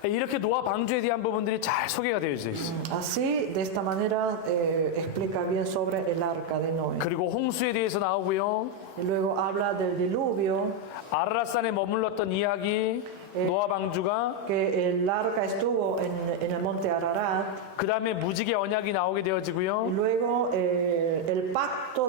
이렇게 노아 방주에 대한 부분들이 잘 소개가 되어 있어요. Así, de esta manera, explica bien sobre el arca de Noé. 그리고 홍수에 대해서 나오고요. Y luego habla del diluvio, 아라산에 머물렀던 이야기, 노아 방주가 que el arca estuvo en el monte Ararat. 그 다음에 무지개 언약이 나오게 Y 되어지고요. luego el pacto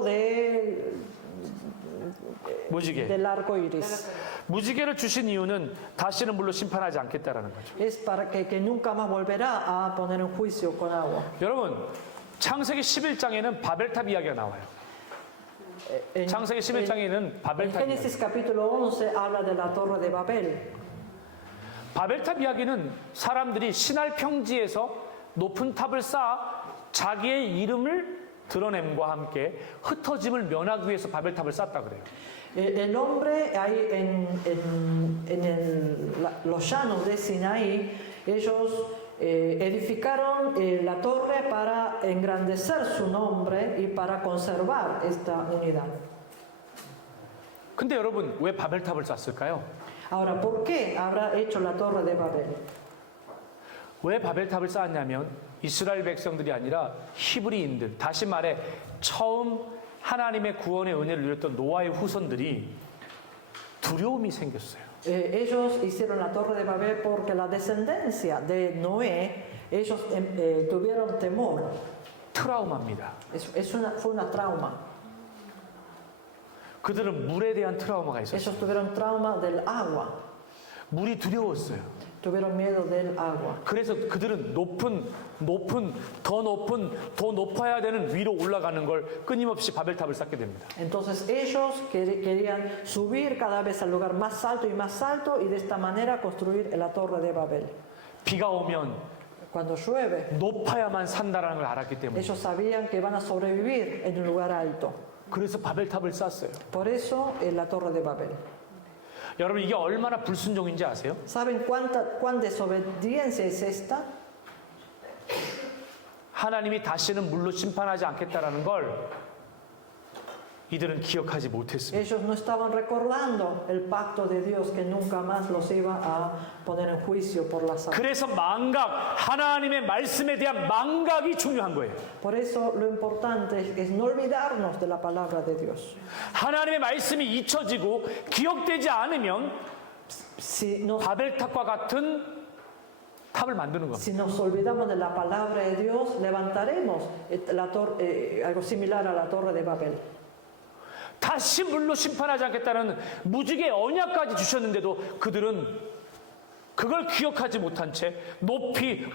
무지개. del arco iris. 무지개를 주신 이유는 다시는 물로 심판하지 않겠다라는 거죠. Es para que nunca más volverá a poner en juicio con agua. 여러분, 창세기 11장에는 바벨탑 이야기가 나와요. 창세기 11장에는 En 바벨탑 이야기. Génesis capítulo 11 habla de la torre de Babel. 바벨탑 이야기는 사람들이 신할 평지에서 높은 탑을 쌓아 자기의 이름을 드러냄과 함께 흩어짐을 면하기 위해서 바벨탑을 쌓았다 그래요. El hombre ahí los llanos de Sinaí, ellos edificaron la torre para engrandecer su nombre y para conservar esta unidad. 근데 여러분 왜 바벨탑을 쐈을까요? Ahora, ¿por qué habrá hecho la torre de Babel? 왜 바벨탑을 쌓았냐면 이스라엘 백성들이 아니라 히브리인들, 다시 말해 처음 하나님의 구원의 은혜를 누렸던 노아의 후손들이 두려움이 생겼어요. Ellos hicieron la torre de Babel porque la descendencia de Noé, ellos tuvieron temor. 트라우마입니다. Fue una trauma. 그들은 물에 대한 트라우마가 있었어요. Ellos tuvieron trauma del agua, 물이 두려웠어요. tuvieron miedo del agua. 그래서 그들은 더 높아야 되는 위로 올라가는 걸 끊임없이 바벨탑을 쌓게 됩니다. Entonces ellos querían subir cada vez al lugar más alto y más alto y de esta manera construir la torre de Babel. 비가 오면 Cuando llueve, 높아야만 산다라는 걸 알았기 때문에. ellos sabían que van a sobrevivir en un lugar alto. 그래서 바벨탑을 쌓았어요. Por eso la torre de Babel. 여러분 이게 얼마나 불순종인지 아세요? ¿Saben cuán desobediencia es esta? 하나님이 다시는 물로 심판하지 않겠다라는 걸 이들은 기억하지 못했습니다. Ellos no estaban recordando el pacto de Dios que nunca más los iba a poner en juicio por la sangre. 그래서 망각, 하나님의 말씀에 대한 망각이 중요한 거예요. Por eso lo importante es no olvidarnos de la palabra de Dios. 하나님의 말씀이 잊혀지고 기억되지 않으면 Si nos, 바벨탑과 같은 탑을 만드는 겁니다. si nos olvidamos de la palabra de Dios, levantaremos algo similar a la torre de Babel. 다시 물로 심판하지 않겠다는 무지개 언약까지 주셨는데도 그들은 그걸 기억하지 못한 채 높이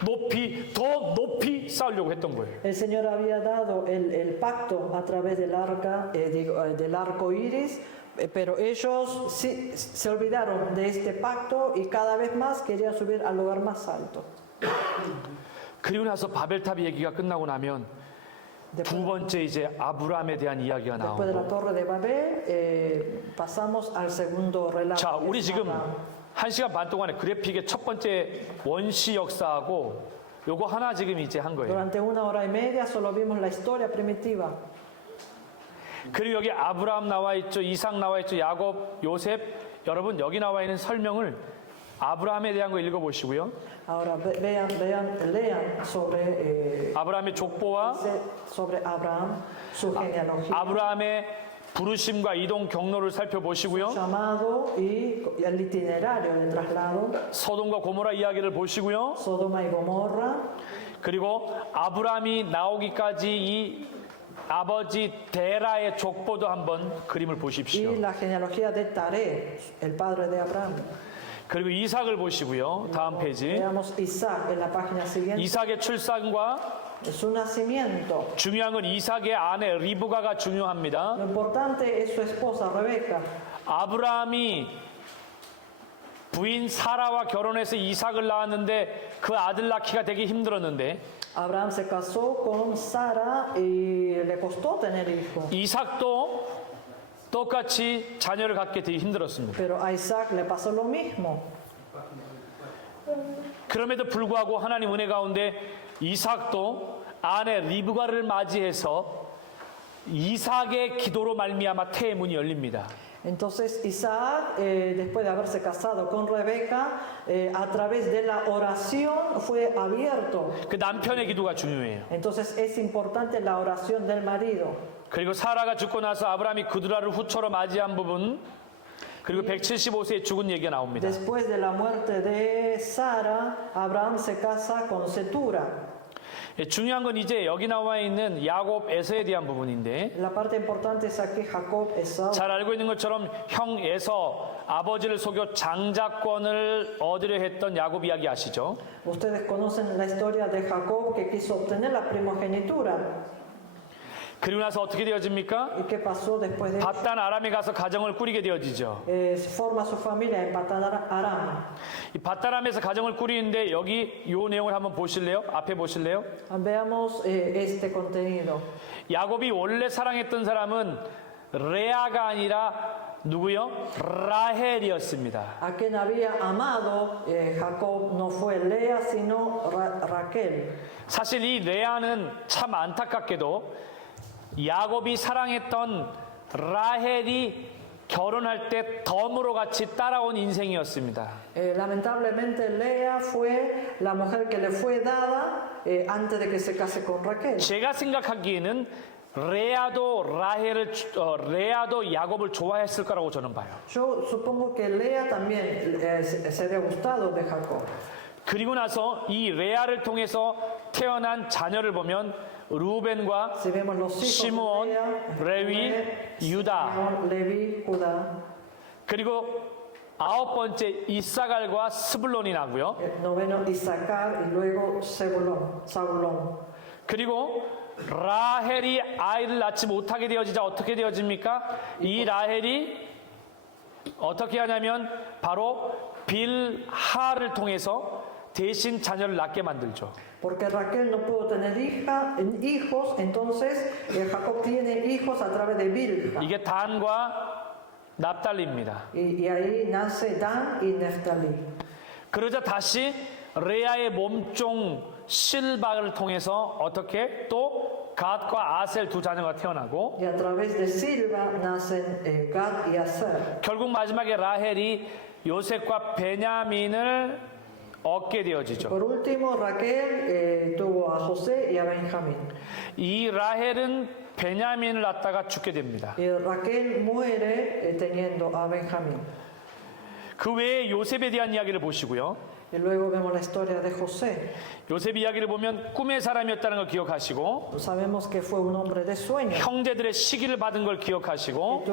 더 높이 쌓으려고 했던 거예요. El Señor había dado el pacto a través del arco iris, pero ellos se olvidaron de este pacto y cada vez más querían subir al lugar más alto. 그리고 나서 바벨탑 얘기가 끝나고 나면 두 번째 이제 아브라함에 대한 이야기가 Después de la 나오고. torre de Babel, pasamos al segundo relato. 자, 우리 지금 Abraham. 1시간 반 동안에 그래픽의 첫 번째 원시 역사하고 요거 하나 지금 이제 한 거예요. Durante 1 hora y media solo vimos la historia primitiva. 그리고 여기 아브라함 나와 있죠, 이삭 나와 있죠, 야곱, 요셉. 여러분 여기 나와 있는 설명을 아브라함에 대한 거 읽어보시고요. Ahora lean 아브라함의 족보와 sobre Abraham, su genealogía, 아브라함의 부르심과 이동 경로를 살펴보시고요. llamado y el itinerario de traslado, 소돔과 고모라 이야기를 보시고요. Sodoma y Gomorra, 그리고 아브라함이 나오기까지 이 아버지 데라의 족보도 한번 그림을 보십시오. y la genealogía de Taré, el padre de Abraham. 그리고 이삭을 보시고요. 다음 페이지. Veamos Isaac en la página siguiente. 이삭의 출산과 Su nacimiento. 중요한 건 이삭의 아내 리브가가 중요합니다. Lo importante es su esposa Rebeca. 아브라함이 부인 사라와 결혼해서 이삭을 낳았는데 그 아들 낳기가 되게 힘들었는데 Abraham se casó con Sara y le costó tener hijo. 이삭도 똑같이 자녀를 갖게 되게 힘들었습니다. Pero a Isaac le pasó lo mismo. 그럼에도 불구하고 하나님 은혜 가운데 이삭도 아내 리브가를 맞이해서 이삭의 기도로 말미암아 태의 문이 열립니다. Entonces Isaac, después de haberse casado con Rebeca, a través de la oración fue abierto. 그 남편의 기도가 중요해요. Entonces es importante la oración del marido. 그리고 사라가 죽고 나서 아브라함이 그드라를 후처로 맞이한 부분, 그리고 175세에 죽은 얘기가 나옵니다. Después de la muerte de Sara, Abraham se casa con Setura. 중요한 건 이제 여기 나와 있는 야곱 에서에 대한 부분인데, La parte importante es aquí Jacob, Esaú. 잘 알고 있는 것처럼 형 에서 아버지를 속여 장자권을 얻으려 했던 야곱 이야기 아시죠? Ustedes conocen la historia de Jacob que quiso obtener la primogenitura. 그리고 나서 어떻게 되어집니까? ¿Y qué pasó después de eso? 바단 아람에 가서 가정을 꾸리게 되어지죠. Forma su familia en Padan Aram. 이 바단 아람에서 가정을 꾸리는데 여기 요 내용을 한번 보실래요? 앞에 보실래요? Veamos este contenido. 야곱이 원래 사랑했던 사람은 레아가 아니라 누구요? 라헬이었습니다. A quien había amado Jacob no fue Lea, sino Raquel. 사실 이 레아는 참 안타깝게도 야곱이 사랑했던 라헬이 결혼할 때 덤으로 같이 따라온 인생이었습니다. Lamentablemente Lea fue la mujer que le fue dada antes de que se case con Raquel. 제가 생각하기에는 레아도 야곱을 좋아했을 거라고 저는 봐요. Yo supongo que Lea también se había gustado de Jacob. 그리고 나서 이 레아를 통해서 태어난 자녀를 보면 루벤과 Si vemos los hijos 시므온, de Lea, 레위, 유다, Simeón, Leví, Judá. 그리고 9번째 이사갈과 스불론이 나고요. El noveno Isaacar y luego Zabulón. 그리고 라헬이 아이를 낳지 못하게 되어지자 어떻게 되어집니까? 이 라헬이 어떻게 하냐면 바로 빌하를 통해서 대신 자녀를 낳게 만들죠. Porque Raquel no pudo tener hijos, entonces Jacob tiene hijos a través de Bilha. 이게 단과 납달리입니다. Y ahí nace Dan y Neftalí. 그러자 다시 레아의 몸종 실바를 통해서 어떻게 또 갓과 아셀 두 자녀가 태어나고 Y a través de Silva nacen Gad y Aser. 결국 마지막에 라헬이 요셉과 베냐민을 얻게 되어지죠. Por último, Raquel tuvo a José y a Benjamín. 이 라헬은 베냐민을 낳다가 죽게 됩니다. Y Raquel muere teniendo a Benjamín. 그 외에 요셉에 대한 이야기를 보시고요. Y luego vemos la historia de José. 요셉 이야기를 보면 꿈의 사람이었다는 걸 기억하시고 Sabemos que fue un hombre de sueño, 형제들의 시기를 받은 걸 기억하시고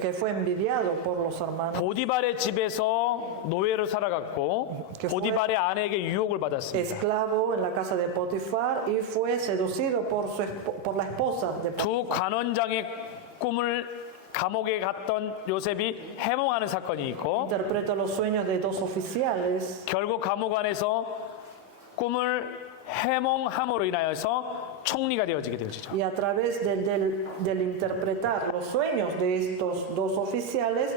que fue envidiado por los hermanos. 보디발의 집에서 노예로 살아갔고 보디발의 아내에게 유혹을 받았습니다. Esclavo en la casa de Potifar y fue seducido por la esposa de Potifar. 두 관원장의 꿈을 감옥에 갔던 요셉이 해몽하는 사건이 있고 Interpreta los sueños de dos oficiales. 결국 감옥 안에서 꿈을 해몽함으로 인하여서 총리가 되어지게 되어지죠. Y a través del interpretar los sueños de estos dos oficiales,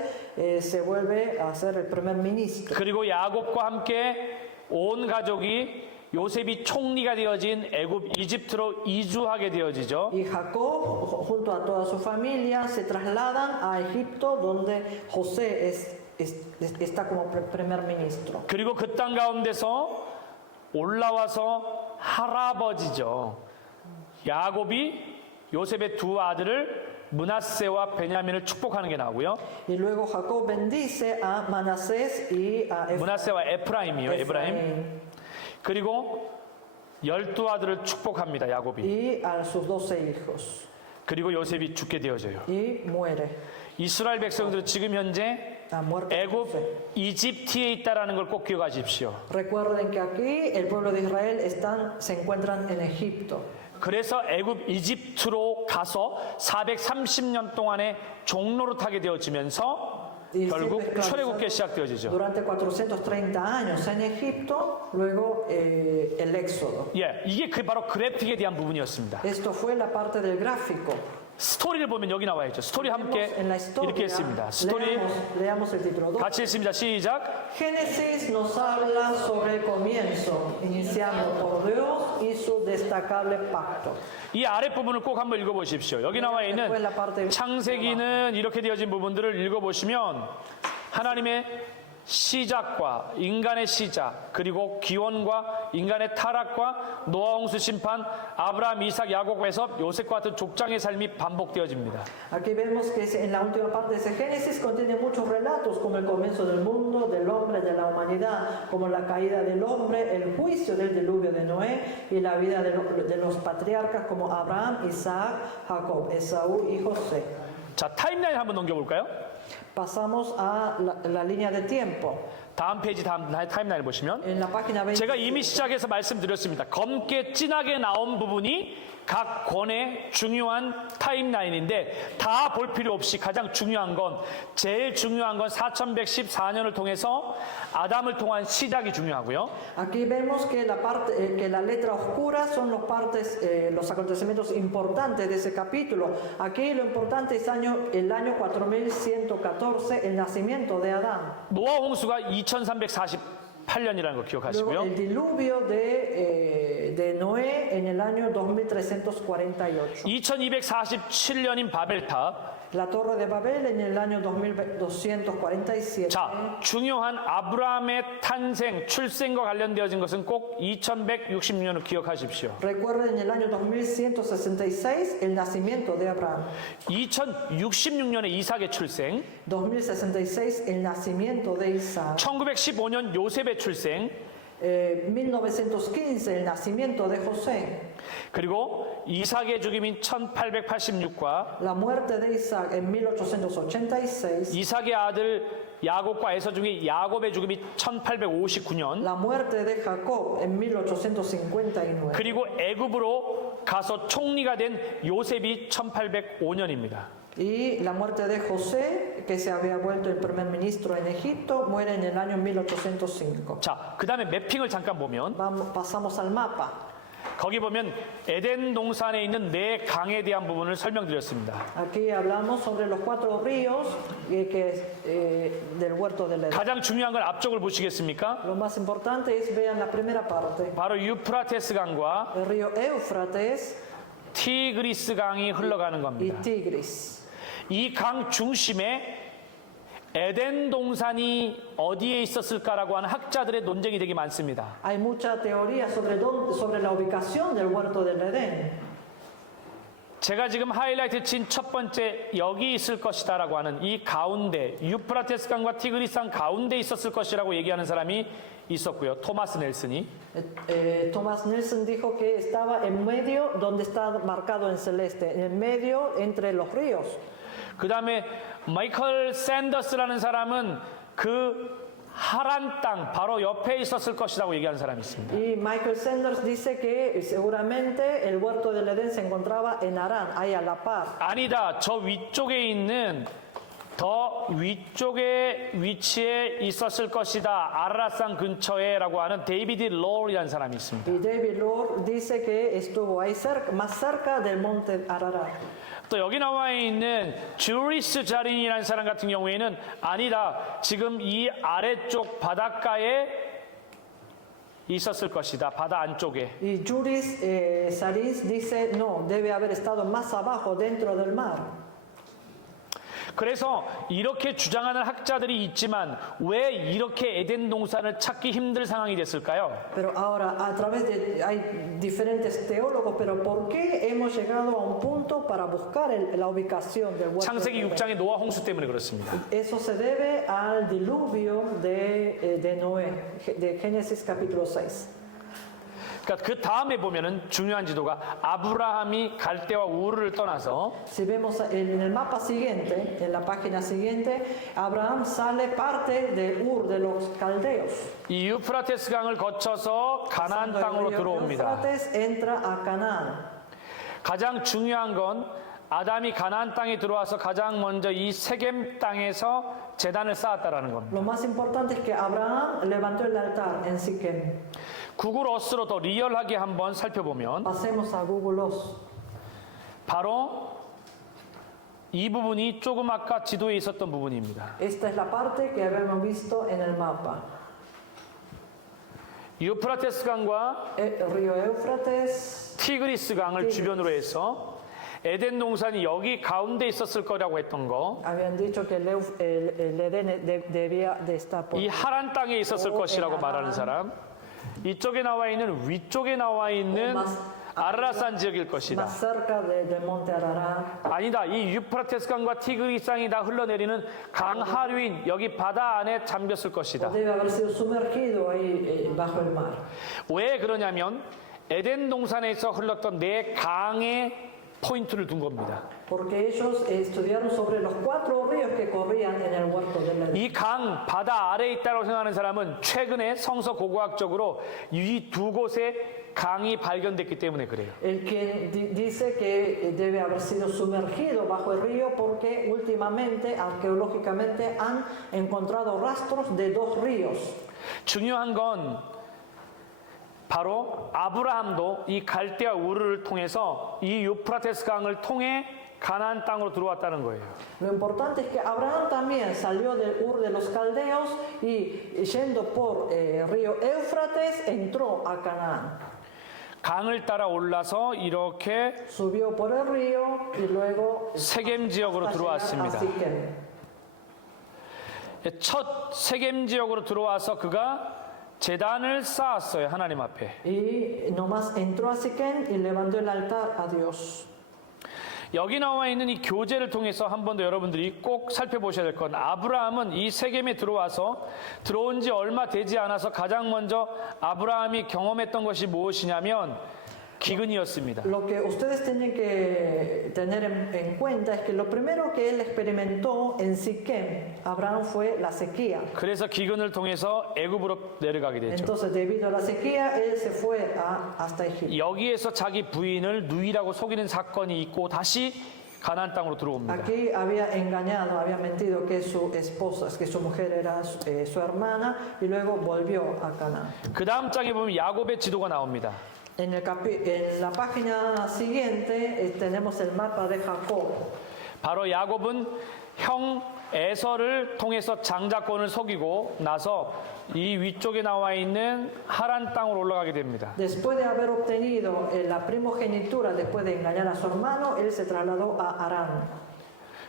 se vuelve a ser el primer ministro. 그리고 야곱과 함께 온 가족이 요셉이 총리가 되어진 애굽 이집트로 이주하게 되어지죠. Y Jacob, junto a toda su familia, se trasladan a Egipto, donde José está como primer ministro. 그리고 그 땅 가운데서 올라와서 할아버지죠. 야곱이 요셉의 두 아들을 므낫세와 베냐민을 축복하는 게 나오고요. Y luego Jacob bendice a Manasés y a 므낫세와 에프라임이요. 에브라임. Efraín 그리고 12아들을 축복합니다. 야곱이. y a sus 12 hijos. 그리고 요셉이 죽게 되어져요. Y muere. 이스라엘 백성들은 지금 현재 Ha muerto 애굽 José. 이집트에 있다라는 걸 꼭 기억하십시오. Recuerden que aquí el pueblo de Israel se encuentran en Egipto. 그래서 애굽 이집트로 가서 430년 동안의 종로로 타게 되어지면서 Y 결국 siempre 출애굽기 esclavizados 시작되어지죠. durante 430 años en Egipto, luego el éxodo. 예, 이게 바로 그래픽에 대한 부분이었습니다. Esto fue la parte del gráfico. 스토리를 보면 여기 나와 있죠. 스토리 함께 En la historia, 이렇게 했습니다. 스토리 leamos el título 2. 같이 했습니다. 시작. Génesis nos habla sobre el comienzo, iniciando por Dios y su destacable pacto. 이 아랫부분을 꼭 한번 읽어보십시오. 여기 나와 있는 창세기는 이렇게 되어진 부분들을 읽어보시면 하나님의 시작과 인간의 시작, 그리고 기원과 인간의 타락과 노아 홍수 심판, 아브라함, 이삭, 야곱에서 요셉과 같은 족장의 삶이 반복되어집니다. Aquí vemos que en la última parte de ese Génesis contiene muchos relatos, como el comienzo del mundo, del hombre, de la humanidad, como la caída del hombre, el juicio del diluvio de Noé y la vida de los patriarcas como Abraham, Isaac, Jacob, Esaú y José. 자, 타임라인 한번 넘겨볼까요? Pasamos a la línea de tiempo. 다음 페이지 다음 타임라인을 보시면 En la página 20. 제가 이미 시작해서 말씀드렸습니다. 검게 진하게 나온 부분이 각 권의 중요한 타임라인인데 다 볼 필요 없이 가장 중요한 건 제일 중요한 건 4114년을 통해서 아담을 통한 시작이 중요하고요. Aquí vemos que que la letra oscura son los acontecimientos importantes de ese capítulo. Aquí lo importante es el año 4114 14, el nacimiento de Adán. 노아 홍수가 2348년이라는 거 Luego 기억하시고요. el diluvio de Noé en el año 2348. 2247년인 바벨탑. La torre de Babel en el año 2247. 자, 중요한 아브라함의 탄생, 출생과 관련되어진 것은 꼭 2160년을 기억하십시오. Recuerden en el año 2166 el nacimiento de Abraham. 2066년에 이삭의 출생, 2066 el nacimiento de Isaac. 1915년 요셉의 출생, 1915 el nacimiento de José. 그리고 이삭의 죽임인 1886과 La muerte de Isaac en 1886. 이삭의 아들 야곱과 에서 중에 야곱의 죽음이 1859년, La muerte de Jacob en 1859. 그리고 애굽으로 가서 총리가 된 요셉이 1805년입니다. Y la muerte de José, que se había vuelto el primer ministro en Egipto, muere en el año 1805. 자, 그 다음에 매핑을 잠깐 보면 Pasamos al mapa. 거기 보면 에덴 동산에 있는 네 강에 대한 부분을 설명드렸습니다. Aquí hablamos sobre los 4 ríos del huerto del Edén. 가장 중요한 건 앞쪽을 보시겠습니까? Lo más importante es vean la primera parte. 바로 유프라테스 강과 El río Éufrates 티그리스 강이 흘러가는 y 겁니다. Tigris. 이 강 중심에 에덴 동산이 어디에 있었을까라고 하는 학자들의 논쟁이 되게 많습니다. Hay mucha teoría sobre la ubicación del huerto del Edén. 제가 지금 하이라이트 친 첫 번째 여기 있을 것이다라고 하는 이 가운데 유프라테스 강과 티그리스 강 가운데 있었을 것이라고 얘기하는 사람이 있었고요. 토마스 넬슨이. Thomas Nelson dijo que estaba en medio donde está marcado en celeste, en medio entre los ríos. 그 다음에 마이클 샌더스라는 사람은 그 하란 땅 바로 옆에 있었을 것이라고 얘기하는 사람이 있습니다. Y Michael Sanders dice que seguramente el huerto del Edén se encontraba en Arán, ahí a la par. 아니다. 저 위쪽에 있는 더 위쪽에 위치에 있었을 것이다. 아라산 근처에라고 하는 데이비드 로울이라는 사람이 있습니다. Y David Lord dice que estuvo ahí cerca, más cerca del monte Ararat. 또 여기 나와 있는 주리스 자린이라는 사람 같은 경우에는 아니다. 지금 이 아래쪽 바닷가에 있었을 것이다. 바다 안쪽에. Y Juris Sarins dice no, debe haber estado más abajo dentro del mar. 그래서 이렇게 주장하는 학자들이 있지만 왜 이렇게 에덴 동산을 찾기 힘들 상황이 됐을까요? Pero ahora, a través de, hay diferentes teólogos, pero ¿por qué hemos llegado a un punto para buscar la ubicación del huerto? 창세기 6장의 노아 홍수 때문에 그렇습니다. Eso se debe al diluvio de Noé, de Génesis capítulo 6. 그러니까 그 다음에 보면은 중요한 지도가 아브라함이 갈대와 우르를 떠나서 Si vemos en el mapa siguiente, en la página siguiente, Abraham sale parte de Ur, de los caldeos. 이 유프라테스 강을 거쳐서 가나안 땅으로 들어옵니다. Éufrates entra a Canaán. 가장 중요한 건 아담이 가나안 땅에 들어와서 가장 먼저 이 세겜 땅에서 제단을 쌓았다라는 겁니다. Lo más importante es que Abraham levantó el altar en Siquem. 구글 어스로 더 리얼하게 한번 살펴보면 Pasemos a Google Earth. 바로 이 부분이 조금 아까 지도에 있었던 부분입니다. Esta es la parte que habíamos visto en el mapa. 유프라테스 강과 El río Éufrates, 티그리스 강을 주변으로 해서 에덴 동산이 여기 가운데 있었을 거라고 했던 거, habían dicho que el Edén debía de estar por 이 하란 땅에 있었을 것이라고 말하는 사람, 이쪽에 나와 있는 위쪽에 나와 있는 아라산 지역일 것이다. más cerca del monte Ararat. 아니다. 이 유프라테스 강과 티그리스 강이 다 흘러내리는 강 하류인 여기 바다 안에 잠겼을 것이다. Debe haber sido sumergido ahí bajo el mar. 왜 그러냐면 에덴 동산에서 흘렀던 네 강의 포인트를 둔 겁니다. Porque ellos estudiaron sobre los 4 ríos que corrían en el huerto del Edén. 이 강 바다 아래에 있다고 생각하는 사람은 최근에 성서 고고학적으로 이 두 곳에 강이 발견됐기 때문에 그래요. El que dice que debe haber sido sumergido bajo el río porque últimamente, arqueológicamente, han encontrado rastros de 2 ríos. 중요한 건 바로 아브라함도 이 갈대아 우르를 통해서 이 유프라테스 강을 통해 가나안 땅으로 들어왔다는 거예요. Lo importante es que Abraham también salió del Ur de los Caldeos y yendo por río Éufrates entró a Canaán. 강을 따라 올라서 이렇게 Subió por el río y luego 세겜 지역으로 hasta llegar a 들어왔습니다. Siquem. 첫 세겜 지역으로 들어와서 그가 제단을 쌓았어요. 하나님 앞에. Y nomás entró a Siquem y levantó el altar a Dios. 여기 나와 있는 이 교제를 통해서 한 번 더 여러분들이 꼭 살펴보셔야 될 건 아브라함은 이 세겜에 들어와서 들어온 지 얼마 되지 않아서 가장 먼저 아브라함이 경험했던 것이 무엇이냐면 기근이었습니다. Lo que ustedes tienen que tener en cuenta es que lo primero que él experimentó en Siquem, Abraham, fue la sequía. 그래서 기근을 통해서 애굽으로 내려가게 되죠. Entonces, debido a la sequía, él se fue hasta Egipto. 여기에서 자기 부인을 누이라고 속이는 사건이 있고 다시 가나안 땅으로 들어옵니다. Aquí había engañado, había mentido que su esposa, que su mujer era su hermana, y luego volvió a Canaán. 그 다음 장에 보면 야곱의 지도가 나옵니다. En la página siguiente tenemos el mapa de Jacob. 바로 야곱은 형 에서를 통해서 장자권을 속이고 나서 이 위쪽에 나와 있는 하란 땅으로 올라가게 됩니다. Después de haber obtenido la primogenitura, después de engañar a su hermano, él se trasladó a Harán.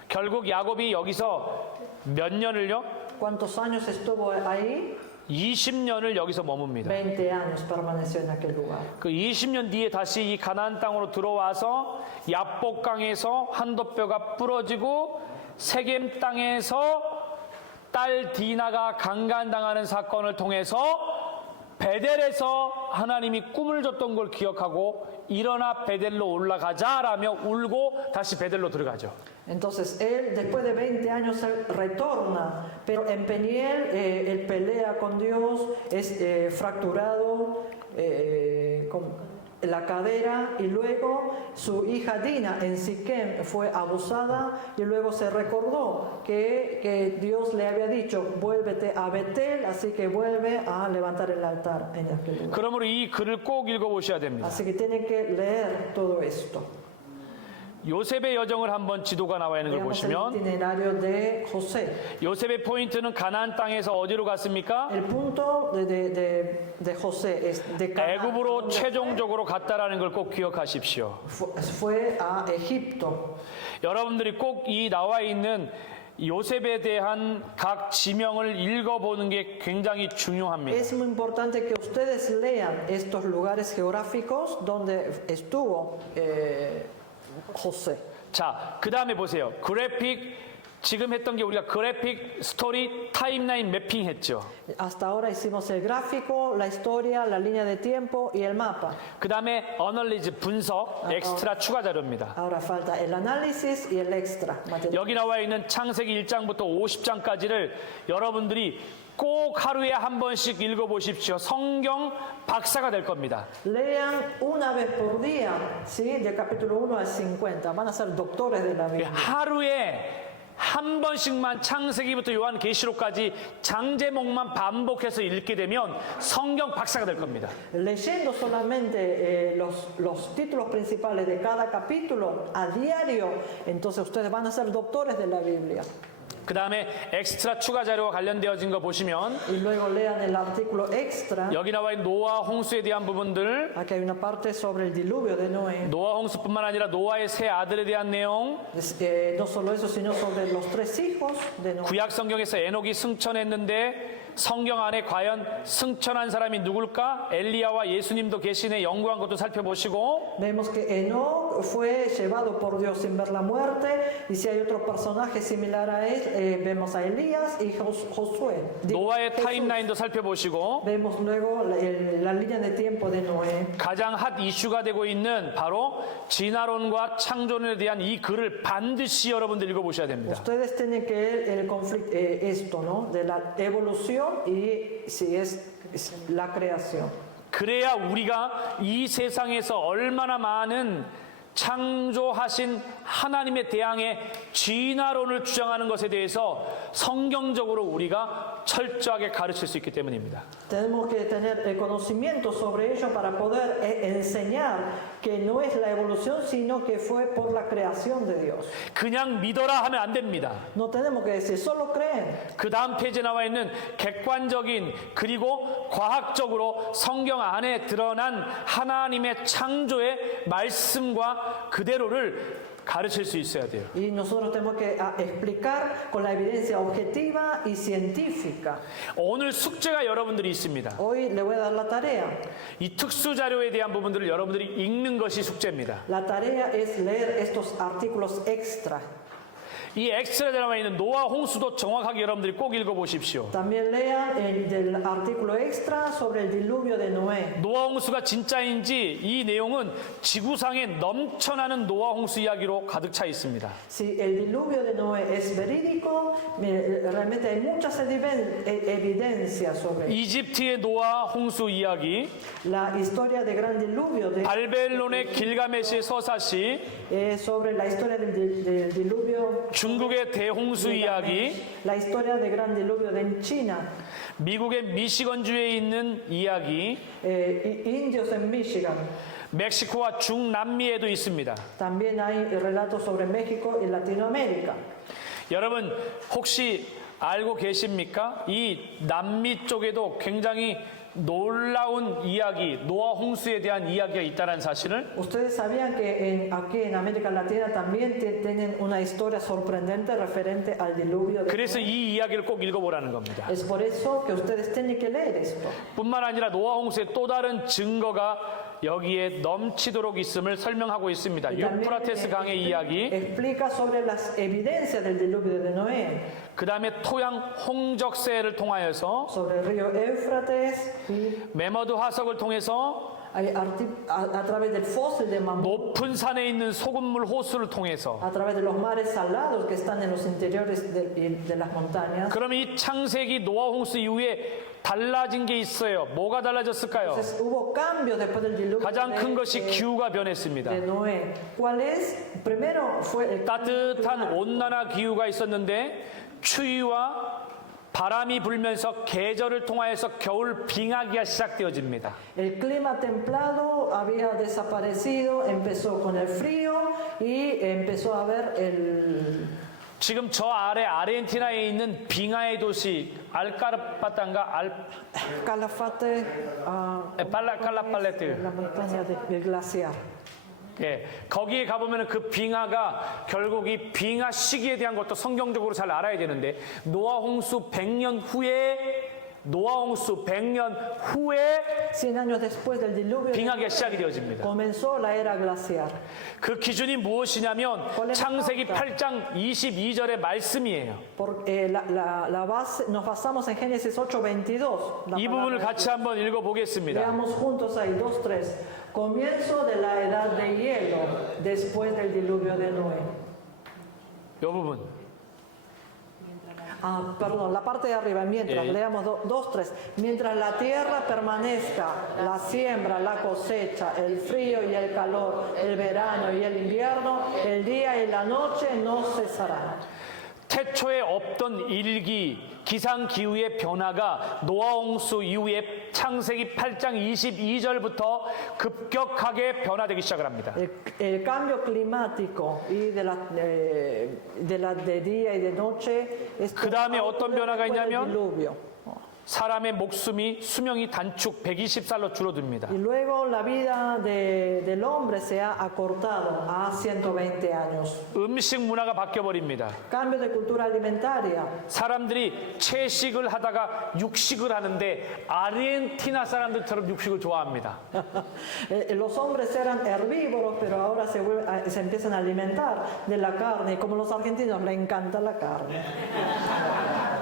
결국 야곱이 여기서 몇 년을요? ¿Cuántos años estuvo ahí? 20년을 여기서 머뭅니다. 20 años permaneció en aquel lugar. 그 20년 뒤에 다시 이 가나안 땅으로 들어와서 야복강에서 한도뼈가 부러지고 세겜 땅에서 딸 디나가 강간당하는 사건을 통해서 베델에서 하나님이 꿈을 줬던 걸 기억하고 일어나 베델로 올라가자라며 울고 다시 베델로 들어가죠. Entonces él, después de 20 años, él retorna, pero en Peniel él pelea con Dios, es fracturado con la cadera, y luego su hija Dina en Siquem fue abusada, y luego se recordó que Dios le había dicho, vuélvete a Betel, así que vuelve a levantar el altar en aquel lugar. 그러므로 이 글을 꼭 읽어보셔야 됩니다. Así que tienen que leer todo esto. 요셉의 여정을 한번 지도가 나와 있는 걸 Veamos el 보시면 itinerario de José. 요셉의 포인트는 가나안 땅에서 어디로 갔습니까? El punto de José es de Canaán, 애굽으로 donde 최종적으로 갔다라는 걸 꼭 기억하십시오. fue a Egipto. 여러분들이 꼭 이 나와 있는 요셉에 대한 각 지명을 읽어보는 게 굉장히 중요합니다. Es muy importante que ustedes lean estos lugares geográficos donde estuvo José. 자, 그 다음에 보세요. 그래픽, 지금 했던 게 우리가 그래픽, 스토리, 타임라인 매핑 했죠. Hasta ahora hicimos el gráfico, la historia, la línea de tiempo y el mapa. 그 다음에 어널리즈, 분석, 엑스트라 추가 자료입니다. Ahora falta el análisis y el extra material. 여기 나와 있는 창세기 1장부터 50장까지를 여러분들이 꼭 하루에 한 번씩 읽어보십시오. 성경 박사가 될 겁니다. Lean una vez por día, ¿sí? Del capítulo 1 al 50. Van a ser doctores de la Biblia. 하루에 한 번씩만 창세기부터 요한계시록까지 장제목만 반복해서 읽게 되면 성경 박사가 될 겁니다. Leyendo solamente los títulos principales de cada capítulo a diario, entonces ustedes van a ser doctores de la Biblia. 그 다음에 엑스트라 추가 자료와 관련되어진 거 보시면 Y luego lean el artículo extra. 여기 나와 있는 노아 홍수에 대한 부분들, Aquí hay una parte sobre el diluvio de Noé. 노아 홍수뿐만 아니라 노아의 세 아들에 대한 내용, No solo eso, sino sobre los 3 hijos de Noé. 구약 성경에서 에녹이 승천했는데 성경 안에 과연 승천한 사람이 누굴까? 엘리야와 예수님도 계시네. 연구한 것도 살펴보시고, Vemos que Enoch fue llevado por Dios sin ver la muerte, y si hay otro personaje similar a él, vemos a Elías y Josué. 노아의 Jesús. 타임라인도 살펴보시고, Vemos luego la línea de tiempo de Noé. 가장 핫 이슈가 되고 있는 바로 진화론과 창조론에 대한 이 글을 반드시 여러분들 읽어보셔야 됩니다. Ustedes tienen que ver el conflicto, esto, ¿no? De la evolución y si es la creación. 그래야 우리가 이 세상에서 얼마나 많은 창조하신 하나님에 대항해 진화론을 주장하는 것에 대해서 성경적으로 우리가 철저하게 가르칠 수 있기 때문입니다. Tenemos que tener el conocimiento sobre ello para poder enseñar que no es la evolución, sino que fue por la creación de Dios. 그냥 믿어라 하면 안 됩니다. No tenemos que decir, solo creen. 그 다음 페이지에 나와 있는 객관적인 그리고 과학적으로 성경 안에 드러난 하나님의 창조의 말씀과 그대로를 가르칠 수 있어야 돼요. Y nosotros tenemos que explicar con la evidencia objetiva y científica. 오늘 숙제가 여러분들이 있습니다. Hoy le voy a dar la tarea. 이 특수 자료에 대한 부분들을 여러분들이 읽는 것이 숙제입니다. La tarea es leer estos artículos extra. 이 엑스트라 드라마에 있는 노아 홍수도 정확하게 여러분들이 꼭 읽어보십시오. También lean el del artículo extra sobre el diluvio de Noé. 노아 홍수가 진짜인지 이 내용은 지구상에 넘쳐나는 노아 홍수 이야기로 가득 차 있습니다. Si el diluvio de Noé es verídico, realmente hay muchas evidencias sobre 이집트의 노아 홍수 이야기, la historia del gran diluvio, 바벨론의 길가메시의 서사시, sobre la historia del diluvio, 중국의 대홍수 이야기, la historia del gran diluvio de China, 미국의 미시건주에 있는 이야기, indios en Michigan. 멕시코와 중남미에도 있습니다. También hay relatos sobre México y Latinoamérica. 여러분 혹시 알고 계십니까? 이 남미 쪽에도 굉장히 놀라운 이야기, 노아 홍수에 대한 이야기가 있다는 사실을? Ustedes sabían que aquí en América Latina también tienen una historia sorprendente referente al diluvio de 그래서 이 이야기를 꼭 읽어보라는 겁니다. Es por eso que ustedes tienen que leer esto. 뿐만 아니라 노아 홍수의 또 다른 증거가 여기에 넘치도록 있음을 설명하고 있습니다. Y también, 유프라테스 강의 이야기, explica sobre las evidencias del diluvio de Noé, 그 다음에 토양 홍적세를 통하여서 sobre el río Éufrates y 메머드 화석을 통해서 a través del fósil de Mamut, 높은 산에 있는 소금물 호수를 통해서 a través de los mares salados que están en los interiores de las montañas. 그러면 이 창세기 노아 홍수 이후에 달라진 게 있어요. 뭐가 달라졌을까요? Entonces hubo cambios después del diluvio 가장 큰 것이 기후가 변했습니다. de Noé. ¿Cuál es? Primero fue el 따뜻한 온난화 기후가 있었는데 추위와 바람이 불면서 계절을 통하여서 겨울 빙하기가 시작되어집니다. El clima templado había desaparecido, empezó con el frío y empezó a haber el 지금 저 아래 아르헨티나에 있는 빙하의 도시 알카르파탄가 Calafate, 칼라팔레트, la montaña del glaciar. 예, 거기에 가보면 그 빙하가 결국 이 빙하 시기에 대한 것도 성경적으로 잘 알아야 되는데 노아 홍수 100년 후에 100 años después del diluvio 빙하기가 시작이 되어집니다. comenzó la era glaciar. 그 기준이 무엇이냐면 창세기 8장 22절의 말씀이에요. La base, nos basamos en Génesis 8:22. 이 부분을 같이 한번 읽어보겠습니다. Veamos juntos ahí, 2:3. Comienzo de la edad de hielo después del diluvio de Noé. 이 부분. Perdón, la parte de arriba, mientras, leamos 2:3. Mientras la tierra permanezca, la siembra, la cosecha, el frío y el calor, el verano y el invierno, el día y la noche no cesarán. 태초에 없던 일기, 기상기후의 변화가 노아 홍수 이후에 창세기 8장 22절부터 급격하게 변화되기 시작을 합니다. El cambio climático y de día y de noche es 그 다음에 어떤 변화가 después del 있냐면 diluvio. 사람의 수명이 단축 120살로 줄어듭니다. Y luego la vida del hombre se ha acortado a 120 años. 음식 문화가 바뀌어버립니다. Cambio de cultura alimentaria. 사람들이 채식을 하다가 육식을 하는데 아르헨티나 사람들처럼 육식을 좋아합니다. Los hombres eran herbívoros, pero ahora se empiezan a alimentar de la carne. Y como los argentinos les encanta la carne.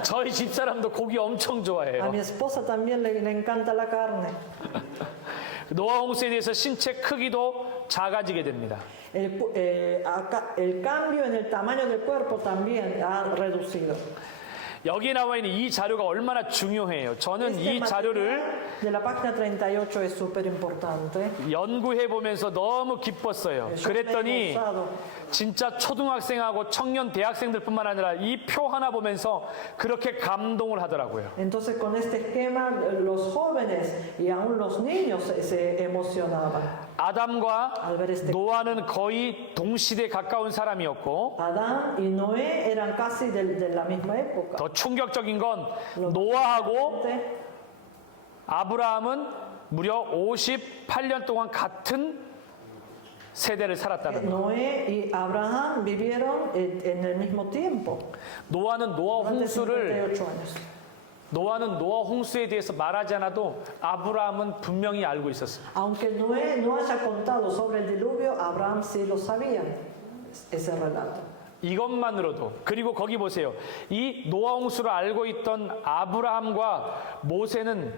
저희 집사람도 고기 엄청 A 좋아해요. mi esposa también le encanta la carne. 노아 홍수에 대해서 신체 크기도 작아지게 됩니다. El cambio en el tamaño del cuerpo también ha reducido. 여기 나와 있는 이 자료가 얼마나 중요해요. 저는 Este 이 자료를 material de la página 38 es súper importante. 연구해 보면서 너무 기뻤어요. Yo me he 그랬더니 gozado. 진짜 초등학생하고 청년 대학생들뿐만 아니라 이 표 하나 보면서 그렇게 감동을 하더라고요. Entonces con este esquema los jóvenes y aún los niños se emocionaban. 아담과 Al ver este 노아는 거의 동시대에 가까운 사람이었고 Adán y Noé eran casi de la misma época. 더 충격적인 건 노아하고 Entonces, 아브라함은 무려 58년 동안 같은 세대를 살았다는 거예요. Noé y Abraham vivieron en el mismo tiempo, 노아는 노아 durante 홍수를 58 años. 노아는 노아 홍수에 대해서 말하지 않아도 아브라함은 분명히 알고 있었어요. Aunque Noé no haya contado sobre el diluvio, Abraham sí lo sabía, ese relato. 이것만으로도 그리고 거기 보세요. 이 노아 홍수를 알고 있던 아브라함과 모세는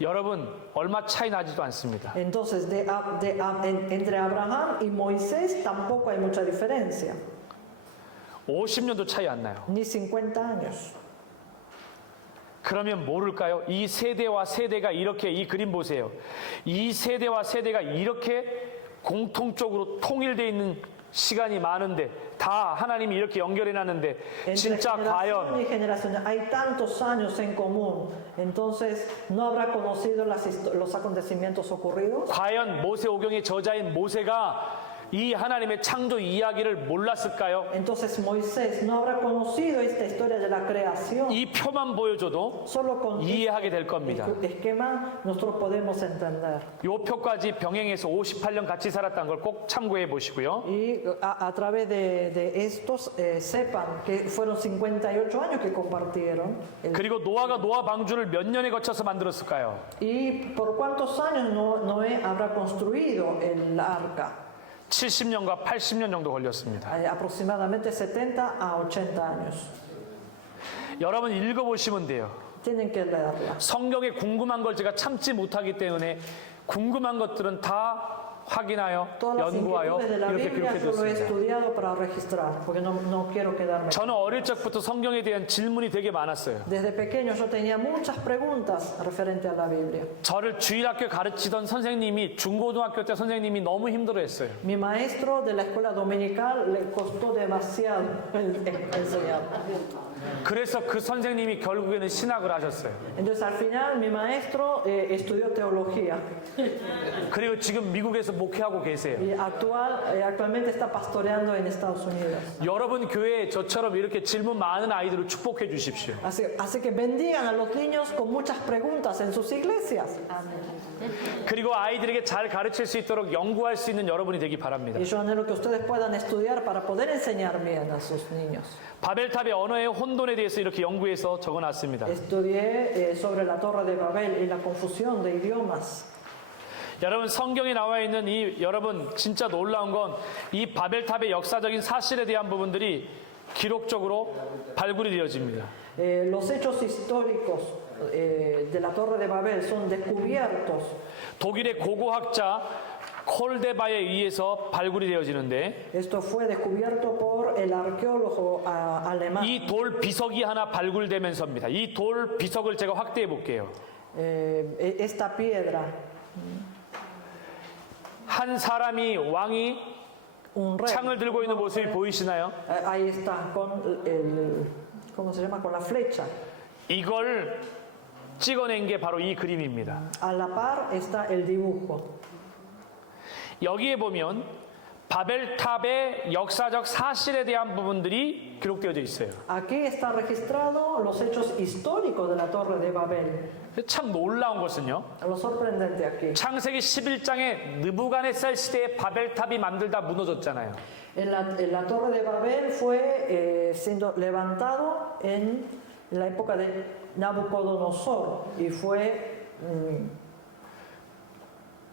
여러분 얼마 차이 나지도 않습니다. Entonces, entre Abraham y Moisés tampoco hay mucha diferencia, 50년도 차이 안 나요. ni 50 años. 그러면 모를까요? 이 세대와 세대가 이렇게 이 그림 보세요. 이 세대와 세대가 이렇게 공통적으로 통일되어 있는 시간이 많은데 다 하나님이 이렇게 연결해 놨는데 Entre 진짜 generación 과연 y generación hay tantos años en común, entonces no habrá conocido los acontecimientos ocurridos. 과연 모세오경의 저자인 모세가 이 하나님의 창조 이야기를 몰랐을까요? Entonces Moisés no habrá conocido esta historia de la creación. 이 표만 보여줘도 Solo con 이해하게 될 겁니다. este esquema nosotros podemos entender. 이 표까지 병행해서 58년 같이 살았다는 걸 꼭 참고해 보시고요. Y a través de estos sepan que fueron 58 años que compartieron. 그리고 노아가 노아 방주를 몇 년에 거쳐서 만들었을까요? ¿Y por cuántos años Noé habrá construido el arca? 70년과 80년 정도 걸렸습니다. Aproximadamente 70 a 80 años. 여러분 읽어보시면 돼요. Tienen que leerla. 성경에 궁금한 걸 제가 참지 못하기 때문에 궁금한 것들은 다 확인하여 Todas las 연구하여 inquietudes de la 이렇게 Biblia yo lo he 기록해뒀습니다. estudiado para registrar, porque no quiero quedarme. 저는 어릴 적부터 성경에 대한 질문이 되게 많았어요. Desde pequeño yo tenía muchas preguntas referente a la Biblia. 저를 주일학교 가르치던 선생님이 중고등학교 때 선생님이 너무 힘들어했어요. Mi maestro de la escuela dominical le costó demasiado enseñar. 그래서 그 선생님이 결국에는 신학을 하셨어요. Entonces al final mi maestro estudió teología 그리고 지금 미국에서 목회하고 계세요. y actualmente está pastoreando en Estados Unidos. 여러분 교회에 저처럼 이렇게 질문 많은 아이들을 축복해 주십시오. Así que bendigan a los niños con muchas preguntas en sus iglesias. 그리고 아이들에게 잘 가르칠 수 있도록 연구할 수 있는 여러분이 되기 바랍니다. Y yo anhelo que ustedes puedan estudiar para poder enseñar bien a sus niños. 바벨탑의 언어의 혼돈에 대해서 이렇게 연구해서 적어놨습니다. Estudié sobre la Torre de Babel y la confusión de idiomas. 여러분 성경에 나와 있는 이 여러분 진짜 놀라운 건 이 바벨탑의 역사적인 사실에 대한 부분들이 기록적으로 발굴이 되어집니다. Los hechos históricos de la Torre de Babel son descubiertos. 독일의 고고학자 콜데바에 의해서 발굴이 되어지는데 Esto fue descubierto por el arqueólogo alemán. 이 돌 비석이 하나 발굴되면서입니다. 이 돌 비석을 제가 확대해 볼게요. Esta piedra, 한 사람이 왕이 un rey. 창을 들고 있는 모습이 보이시나요? Ahí está con ¿cómo se llama? Con la flecha. 이걸 찍어낸 게 바로 이 그림입니다. A la par está el dibujo. 여기에 보면 바벨탑의 역사적 사실에 대한 부분들이 기록되어져 있어요. Aquí está registrado los hechos históricos de la Torre de Babel. 참 놀라운 것은요. Lo sorprendente aquí. 창세기 11장에 느부갓네살 시대에 바벨탑이 만들다 무너졌잖아요. La Torre de Babel fue siendo levantado en la época de Nabucodonosor y fue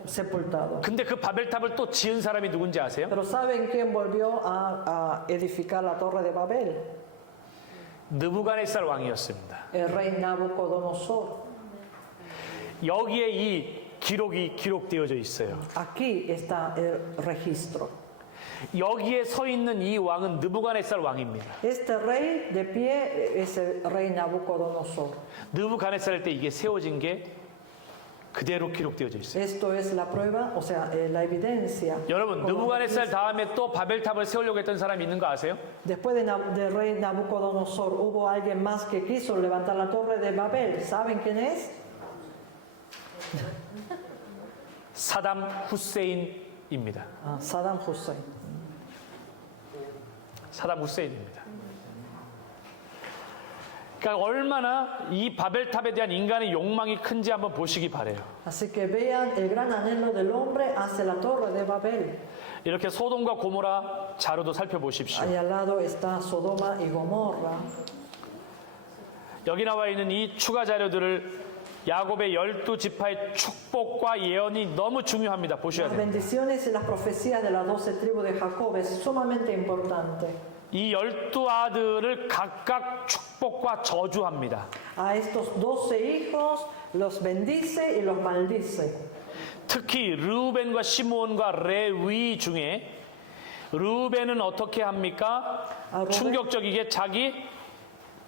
sepultado. 근데 그 바벨탑을 또 지은 사람이 누군지 아세요? Pero ¿saben quién volvió a edificar la Torre de Babel? 느부갓네살 왕이었습니다. El rey Nabucodonosor. 여기에 이 기록이 기록되어져 있어요. Aquí está el registro. 여기에 서 있는 이 왕은 느부갓네살 왕입니다. Este rey de pie es el rey Nabucodonosor. 느부갓네살 때 이게 세워진 게 그대로 기록되어져 있어요. Esto es la prueba, o sea, la evidencia. 여러분, 느부갓네살 다음에 또 바벨탑을 세우려고 했던 사람이 있는 거 아세요? Después del rey Nabucodonosor, hubo alguien más que quiso levantar la torre de Babel. ¿Saben quién es? 사담 후세인입니다. Saddam Hussein. 사담 후세인입니다. 그러니까 얼마나 이 바벨탑에 대한 인간의 욕망이 큰지 한번 보시기 바래요. Así que vean el gran anhelo del hombre hacia la torre de Babel. 이렇게 소돔과 고모라 자료도 살펴보십시오. Ahí al lado está Sodoma y Gomorra. 여기 나와 있는 이 추가 자료들을 야곱의 12지파의 축복과 예언이 너무 중요합니다. 보셔야 Las 돼요. bendiciones y las profecías de las 12 tribus de Jacob es sumamente importante. 이 12아들을 각각 축복과 저주합니다. A estos 12 hijos los bendice y los maldice. 특히 르우벤과 시므온과 레위 중에 르우벤은 어떻게 합니까? 르우벤? 충격적이게 자기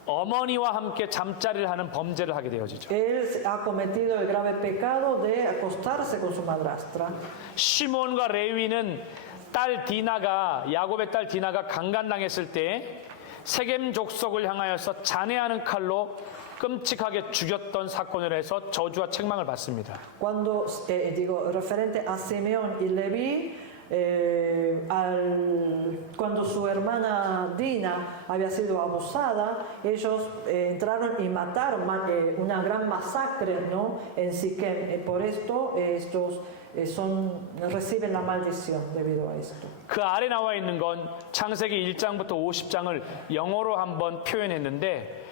어머니와 함께 잠자리를 하는 범죄를 하게 되어지죠. Él ha cometido el grave pecado de acostarse con su madrastra. 시므온과 레위는 딸 디나가 야곱의 딸 디나가 강간당했을 때 세겜 족속을 향하여서 잔해하는 칼로 끔찍하게 죽였던 사건을 해서 저주와 책망을 받습니다. Cuando, referente a Simeón y Leví, cuando su hermana Dina había sido abusada, ellos entraron y mataron una gran masacre, ¿no? En Siquem. Por esto estos reciben la maldición debido a esto. 그 아래 나와 있는 건 창세기 1장부터 50장을 영어로 한번 표현했는데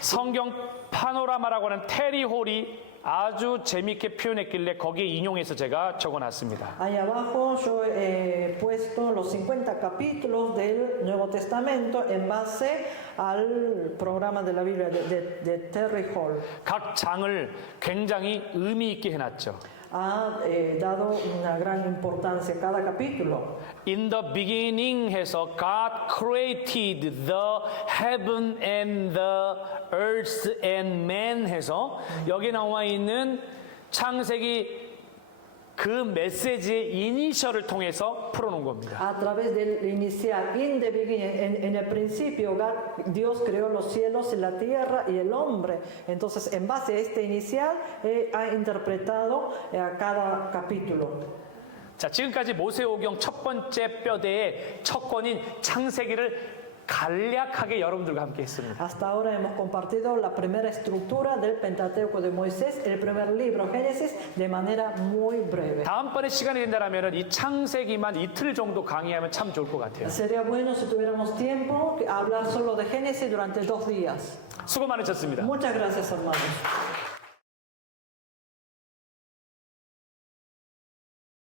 성경 파노라마라고 하는 테리홀이 아주 재미있게 표현했길래 거기에 인용해서 제가 적어놨습니다. Ahí abajo yo he puesto los 50 capítulos del Nuevo Testamento en base al programa de la Biblia de Terry Hall. 각 장을 굉장히 의미 있게 해놨죠. Ha dado una gran importancia a cada capítulo. In the beginning 해서 God created the heaven and the earth and man 해서 여기 나와 있는 창세기 그 메시지의 이니셜을 통해서 풀어놓은 겁니다. A través del inicial, in the beginning, en el principio, Dios creó los cielos y la tierra y el hombre. Entonces, en base a este inicial, ha interpretado a cada capítulo. 자, 지금까지 모세오경 첫 번째 뼈대의 첫 권인 창세기를 간략하게 여러분들과 함께 했습니다. Hasta ahora hemos compartido la primera estructura del Pentateuco de Moisés, el primer libro, Génesis, de manera muy breve. 다음번에 시간이 된다면 이 창세기만 이틀 정도 강의하면 참 좋을 것 같아요. Sería bueno si tuviéramos tiempo que hablar solo de Génesis durante 2 días. 수고 많으셨습니다. Muchas gracias, hermanos.